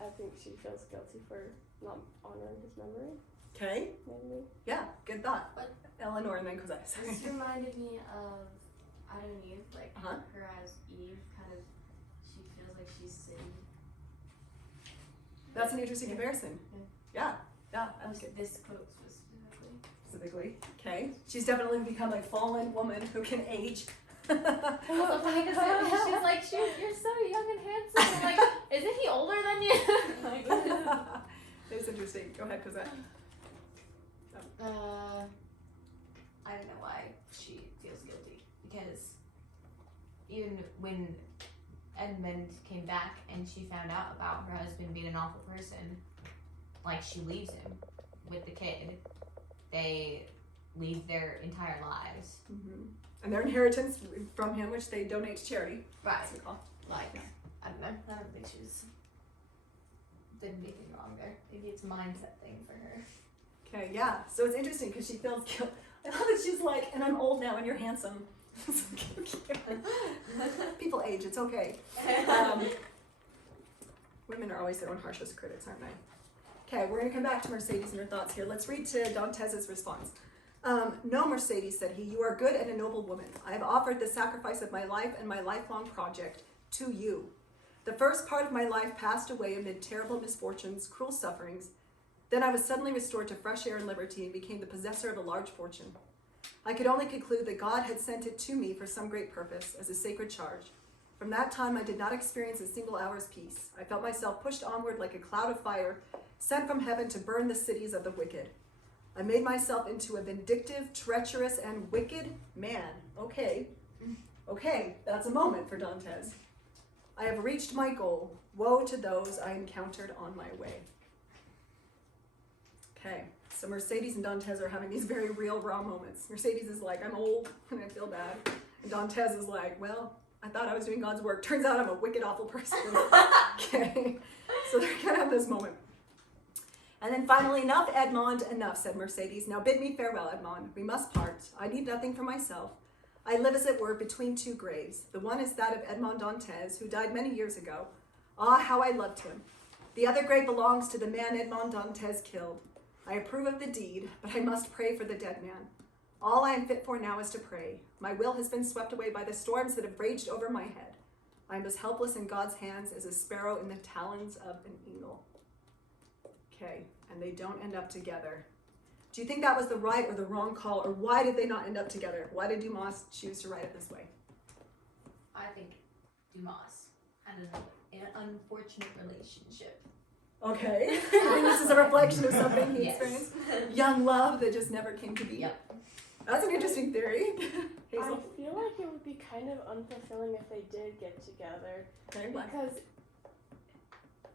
I think she feels guilty for not honoring his memory. Okay. Maybe. Yeah, good thought. But Eleanor and then Cosette. this reminded me of Adam and Eve, like Uh-huh. her as Eve, kind of, she feels like she's sinned. That's an interesting comparison. Yeah, I like it. This quote specifically. Okay. She's definitely become a fallen woman who can age. It's so funny because she's like, you're so young and handsome. I'm like, isn't he older than you? Like, It's interesting. Go ahead, Cosette. I don't know why she feels guilty, because even when Edmund came back and she found out about her husband being an awful person, like, she leaves him with the kid. They leave their entire lives. Mm-hmm. And their inheritance from him, which they donate to charity. Right. That's what we call. Like, I don't know. I don't think she's did anything wrong there. Maybe it's a mindset thing for her. Okay, yeah. So it's interesting because she feels guilt. I love that she's like, and I'm old now and you're handsome. People age, it's okay. Women are always their own harshest critics, aren't they? Okay, we're going to come back to Mercedes and her thoughts here. Let's read to Dantez's response. No, Mercedes, said he, you are good and a noble woman. I have offered the sacrifice of my life and my lifelong project to you. The first part of my life passed away amid terrible misfortunes, cruel sufferings. Then I was suddenly restored to fresh air and liberty and became the possessor of a large fortune. I could only conclude that God had sent it to me for some great purpose, as a sacred charge. From that time, I did not experience a single hour's peace. I felt myself pushed onward like a cloud of fire, sent from heaven to burn the cities of the wicked. I made myself into a vindictive, treacherous, and wicked man. Okay, that's a moment for Dantez. I have reached my goal. Woe to those I encountered on my way. Okay, so Mercedes and Dantez are having these very real, raw moments. Mercedes is like, I'm old and I feel bad. And Dantez is like, well, I thought I was doing God's work. Turns out I'm a wicked, awful person. Okay, so they're gonna have this moment. And then finally, enough, Edmond, enough, said Mercedes. Now bid me farewell, Edmond. We must part. I need nothing for myself. I live, as it were, between two graves. The one is that of Edmond Dantez, who died many years ago. Ah, how I loved him. The other grave belongs to the man Edmond Dantez killed. I approve of the deed, but I must pray for the dead man. All I am fit for now is to pray. My will has been swept away by the storms that have raged over my head. I am as helpless in God's hands as a sparrow in the talons of an eagle. Okay, and they don't end up together. Do you think that was the right or the wrong call, or why did they not end up together? Why did Dumas choose to write it this way? I think Dumas had an unfortunate relationship. Okay, I think this is a reflection of something he Yes. experienced. Young love that just never came to be. Yep. That's an interesting theory. I Hazel? feel like it would be kind of unfulfilling if they did get together Okay, why? because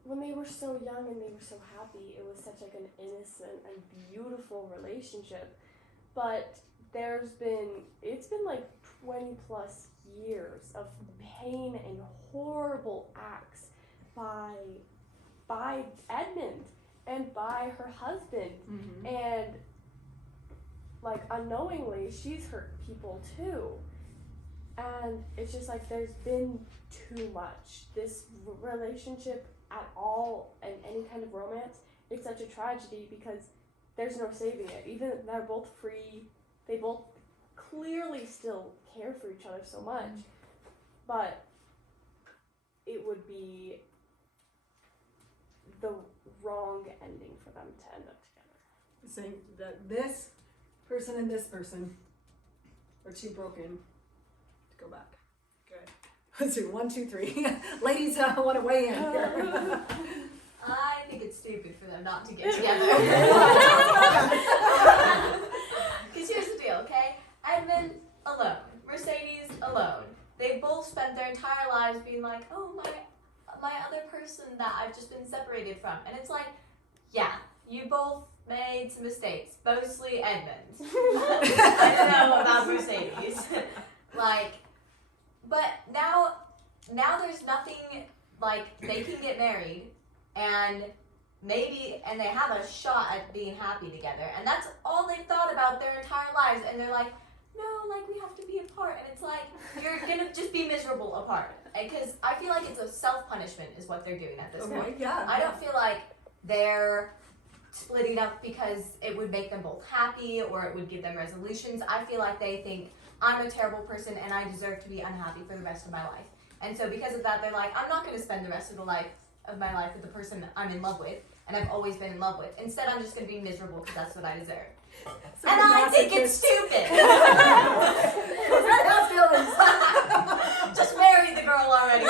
when they were so young and they were so happy, it was such like an innocent and beautiful relationship. But it's been like 20 plus years of pain and horrible acts by Edmund and by her husband. Mm-hmm. And like unknowingly she's hurt people too. And it's just like there's been too much. This relationship at all and any kind of romance, it's such a tragedy because there's no saving it. Even they're both free, they both clearly still care for each other so much, but it would be the wrong ending for them to end up together. Saying that this person and this person are too broken to go back. Good. Let's do 1, 2, 3. Ladies, want to weigh in here. I think it's stupid for them not to get together. Because here's the deal, okay? Edmund alone, Mercedes alone. They both spent their entire lives being like, oh, my other person that I've just been separated from. And it's like, yeah, you both made some mistakes, mostly Edmund. I don't know about Mercedes. But now there's nothing, like, they can get married and they have a shot at being happy together, and that's all they've thought about their entire lives, and they're like, no, like, we have to be apart, and it's like, you're gonna just be miserable apart, because I feel like it's a self-punishment is what they're doing at this point. Yeah. I don't feel like they're splitting up because it would make them both happy or it would give them resolutions. I feel like they think, I'm a terrible person and I deserve to be unhappy for the rest of my life. And so because of that, they're like, I'm not going to spend the rest of my life with the person I'm in love with and I've always been in love with. Instead, I'm just going to be miserable because that's what I deserve. So and I think it's stupid. Just marry the girl already.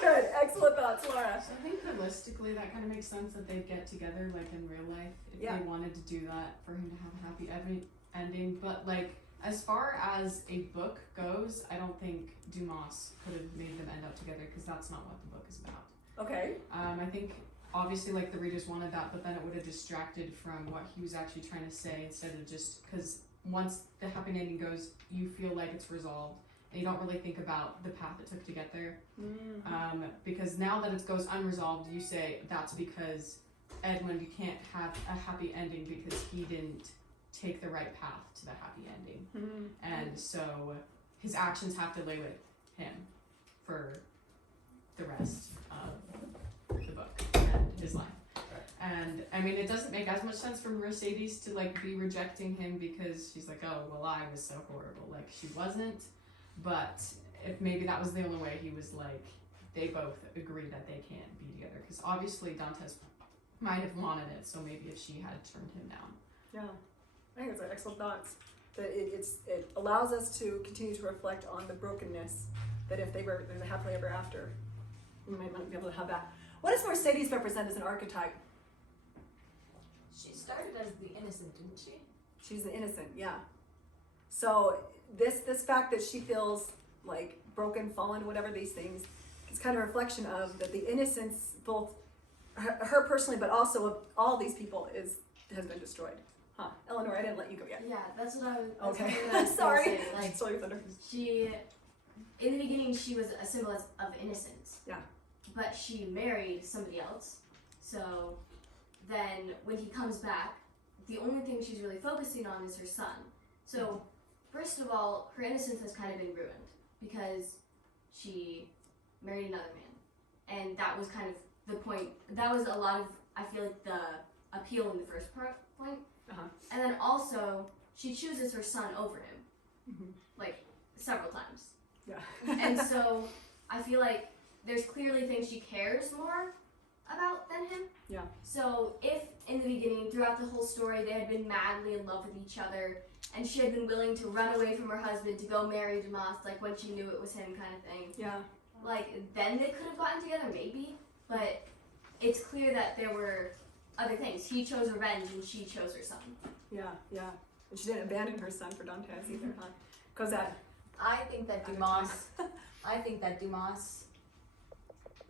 Good, excellent thoughts, Laura. So I think realistically that kind of makes sense that they'd get together like in real life if Yeah. they wanted to do that for him to have a happy ending. But like as far as a book goes, I don't think Dumas could have made them end up together because that's not what the book is about. Okay. I think obviously like the readers wanted that, but then it would have distracted from what he was actually trying to say instead of just because once the happy ending goes, you feel like it's resolved. And you don't really think about the path it took to get there. Mm-hmm. Because now that it goes unresolved, you say that's because Edmund, you can't have a happy ending because he didn't take the right path to the happy ending. Mm-hmm. And so his actions have to lay with him for the rest of the book and his life. And I mean, it doesn't make as much sense for Mercedes to like be rejecting him because she's like, oh, well, I was so horrible. Like she wasn't. But if maybe that was the only way he was like, they both agree that they can't be together. Because obviously Dantes might have wanted it, so maybe if she had turned him down. Yeah, I think it's excellent thoughts. That it allows us to continue to reflect on the brokenness that if they were happily ever after, we might not be able to have that. What does Mercedes represent as an archetype? She started as the innocent, didn't she? She's the innocent, yeah. So this fact that she feels like broken, fallen, whatever these things, it's kind of a reflection of that the innocence, both her personally, but also of all these people, has been destroyed. Huh, Eleanor, I didn't let you go yet. Yeah, that's what I was. Okay, what I was sorry. gonna say. Like, Sorry, Thunder. she, in the beginning, she was a symbol of innocence. Yeah. But she married somebody else. So then, when he comes back, the only thing she's really focusing on is her son. So, first of all, her innocence has kind of been ruined because she married another man, and that was kind of the point. That was a lot of, I feel like, the appeal in the first point. Uh-huh. And then also, she chooses her son over him, Mm-hmm. like, several times. Yeah. And so, I feel like there's clearly things she cares more about than him. Yeah. So, if in the beginning, throughout the whole story, they had been madly in love with each other, and she had been willing to run away from her husband to go marry Dumas, like, when she knew it was him kind of thing. Yeah. Like, then they could have gotten together, maybe, but it's clear that there were other things. He chose revenge, and she chose her son. Yeah, yeah. And she didn't abandon her son for Dantes either, huh? Cosette. I think that Dumas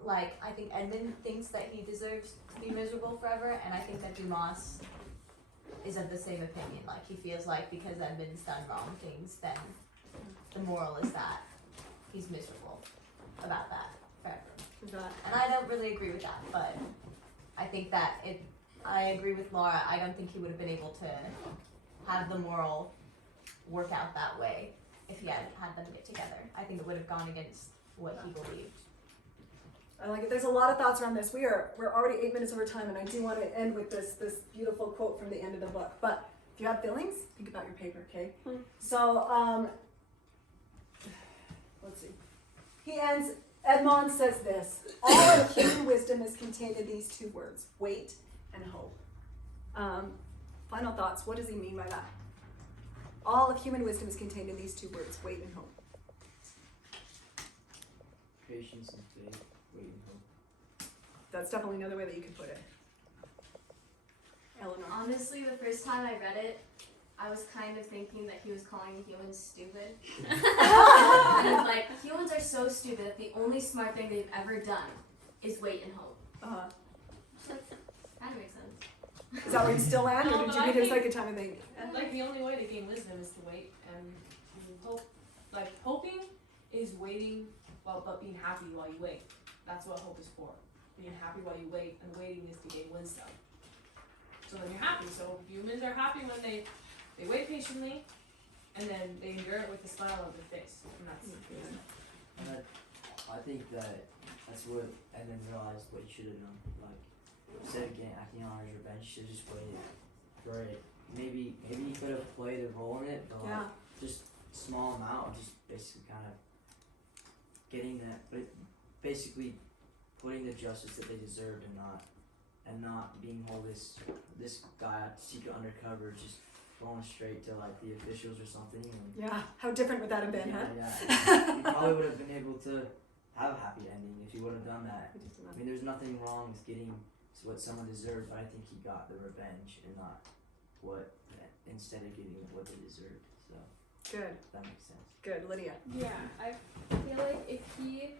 like, I think Edmund thinks that he deserves to be miserable forever, and I think that Dumas is of the same opinion. Like, he feels like because Edmund's done wrong things, then the moral is that he's miserable about that forever. And I don't really agree with that, but I think that I agree with Laura. I don't think he would have been able to have the moral work out that way if he had had them get together. I think it would have gone against what he believed. I like it. There's a lot of thoughts around this. We're already 8 minutes over time, and I do want to end with this beautiful quote from the end of the book. But if you have feelings, think about your paper, okay? So let's see. He ends. Edmond says this: all of human wisdom is contained in these two words, wait and hope. Final thoughts. What does he mean by that? All of human wisdom is contained in these two words, wait and hope. Patience and faith, wait and hope. That's definitely another way that you could put it. Eleanor. Honestly, the first time I read it, I was kind of thinking that he was calling humans stupid. And it's like, humans are so stupid that the only smart thing they've ever done is wait and hope. Kind of makes sense. Is that where you still land, No, or did but you I read it a think- second time and think? Like, the only way to gain wisdom is to wait, and hope. Like, hoping is waiting, but being happy while you wait. That's what hope is for. Being happy while you wait, and waiting is to gain wisdom. So then you're happy. So humans are happy when they wait patiently, and then they endure it with a smile on their face. And that's wisdom. And I think that's what Edmund realized what he should have done. Like, instead of acting on his revenge, he should have just waited for it. Maybe he could have played a role in it, but like, just small amount of just basically kind of getting that, but basically putting the justice that they deserved and not being hold this guy out secret undercover, just going straight to like the officials or something. And Yeah, how different would that have been, huh? Yeah. He probably would have been able to have a happy ending if he would have done that. I mean, there's nothing wrong with getting what someone deserved, but I think he got the revenge and not instead of getting what they deserved. So Good. that makes sense. Good, Lydia. Yeah, I feel like if he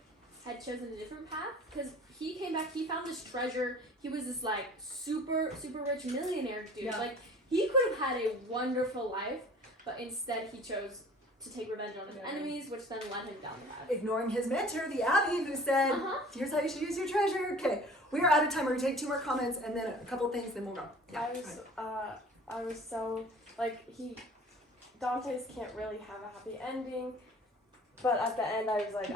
had chosen a different path, because he came back, he found this treasure. He was this like super rich millionaire dude. Yeah. Like he could have had a wonderful life, but instead he chose to take revenge on his enemies, which then led him down the path. Ignoring his mentor, the Abbey, who said, here's how you should use your treasure. Okay, we are out of time. We're going to take 2 more comments and then a couple of things, then we'll go. Yeah, I was so, like, Dante's can't really have a happy ending, but at the end I was like,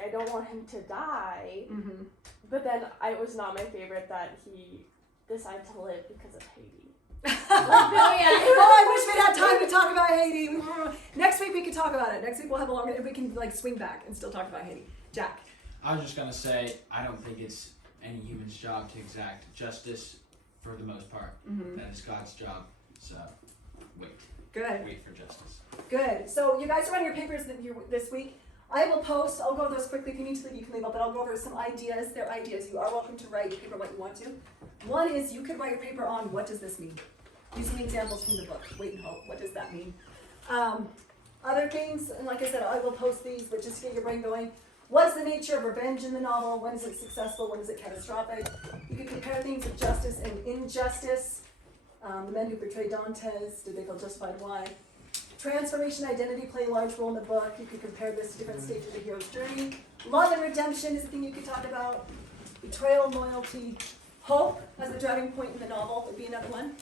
I don't want him to die, Mm-hmm. but then it was not my favorite that he decided to live because of Haiti. I wish we'd had time to talk about Haiti. Next week we could talk about it. Next week we'll have a longer, we can like swing back and still talk about Haiti. Jack. I was just gonna say, I don't think it's any human's job to exact justice for the most part. Mm-hmm. That is God's job. So wait. Good. Wait for justice. Good. So you guys are on your papers this week. I will post, I'll go over those quickly. If you need to leave, you can leave up, but I'll go over some ideas. They're ideas. You are welcome to write your paper what you want to. One is you could write your paper on what does this mean? Using examples from the book. Wait and hope. What does that mean? Other things, and like I said, I will post these, but just to get your brain going. What is the nature of revenge in the novel? When is it successful? When is it catastrophic? You could compare things of justice and injustice. The men who portray Dantes, did they feel justified? Why? Transformation, identity play a large role in the book. You could compare this to different stages of the hero's journey. Love and redemption is a thing you could talk about. Betrayal, loyalty, hope as the driving point in the novel would be another one.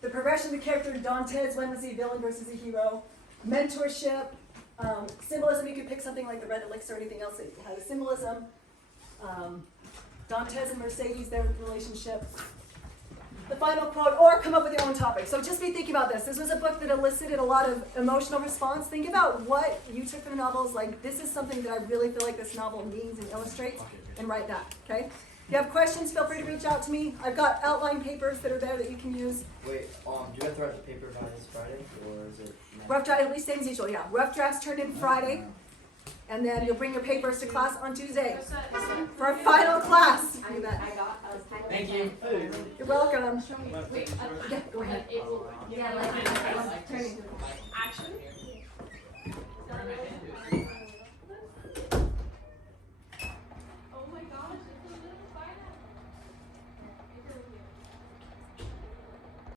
The progression of the character Dantes, when was he a villain versus a hero? Mentorship, symbolism, you could pick something like the red elixir or anything else that has symbolism. Dantes and Mercedes, their relationship. The final quote, or come up with your own topic. So just be thinking about this. This was a book that elicited a lot of emotional response. Think about what you took from the novels. Like, this is something that I really feel like this novel means and illustrates, and write that, okay? If you have questions, feel free to reach out to me. I've got outline papers that are there that you can use. Wait, do you have to write the paper by this Friday, or is it next? Rough draft, at least same as usual, yeah. Rough drafts turned in Friday, and then you'll bring your papers to class on Tuesday for our final class. Do that. Thank you. You're welcome. Wait, Yeah, go ahead. it will, Yeah, like turning. Action.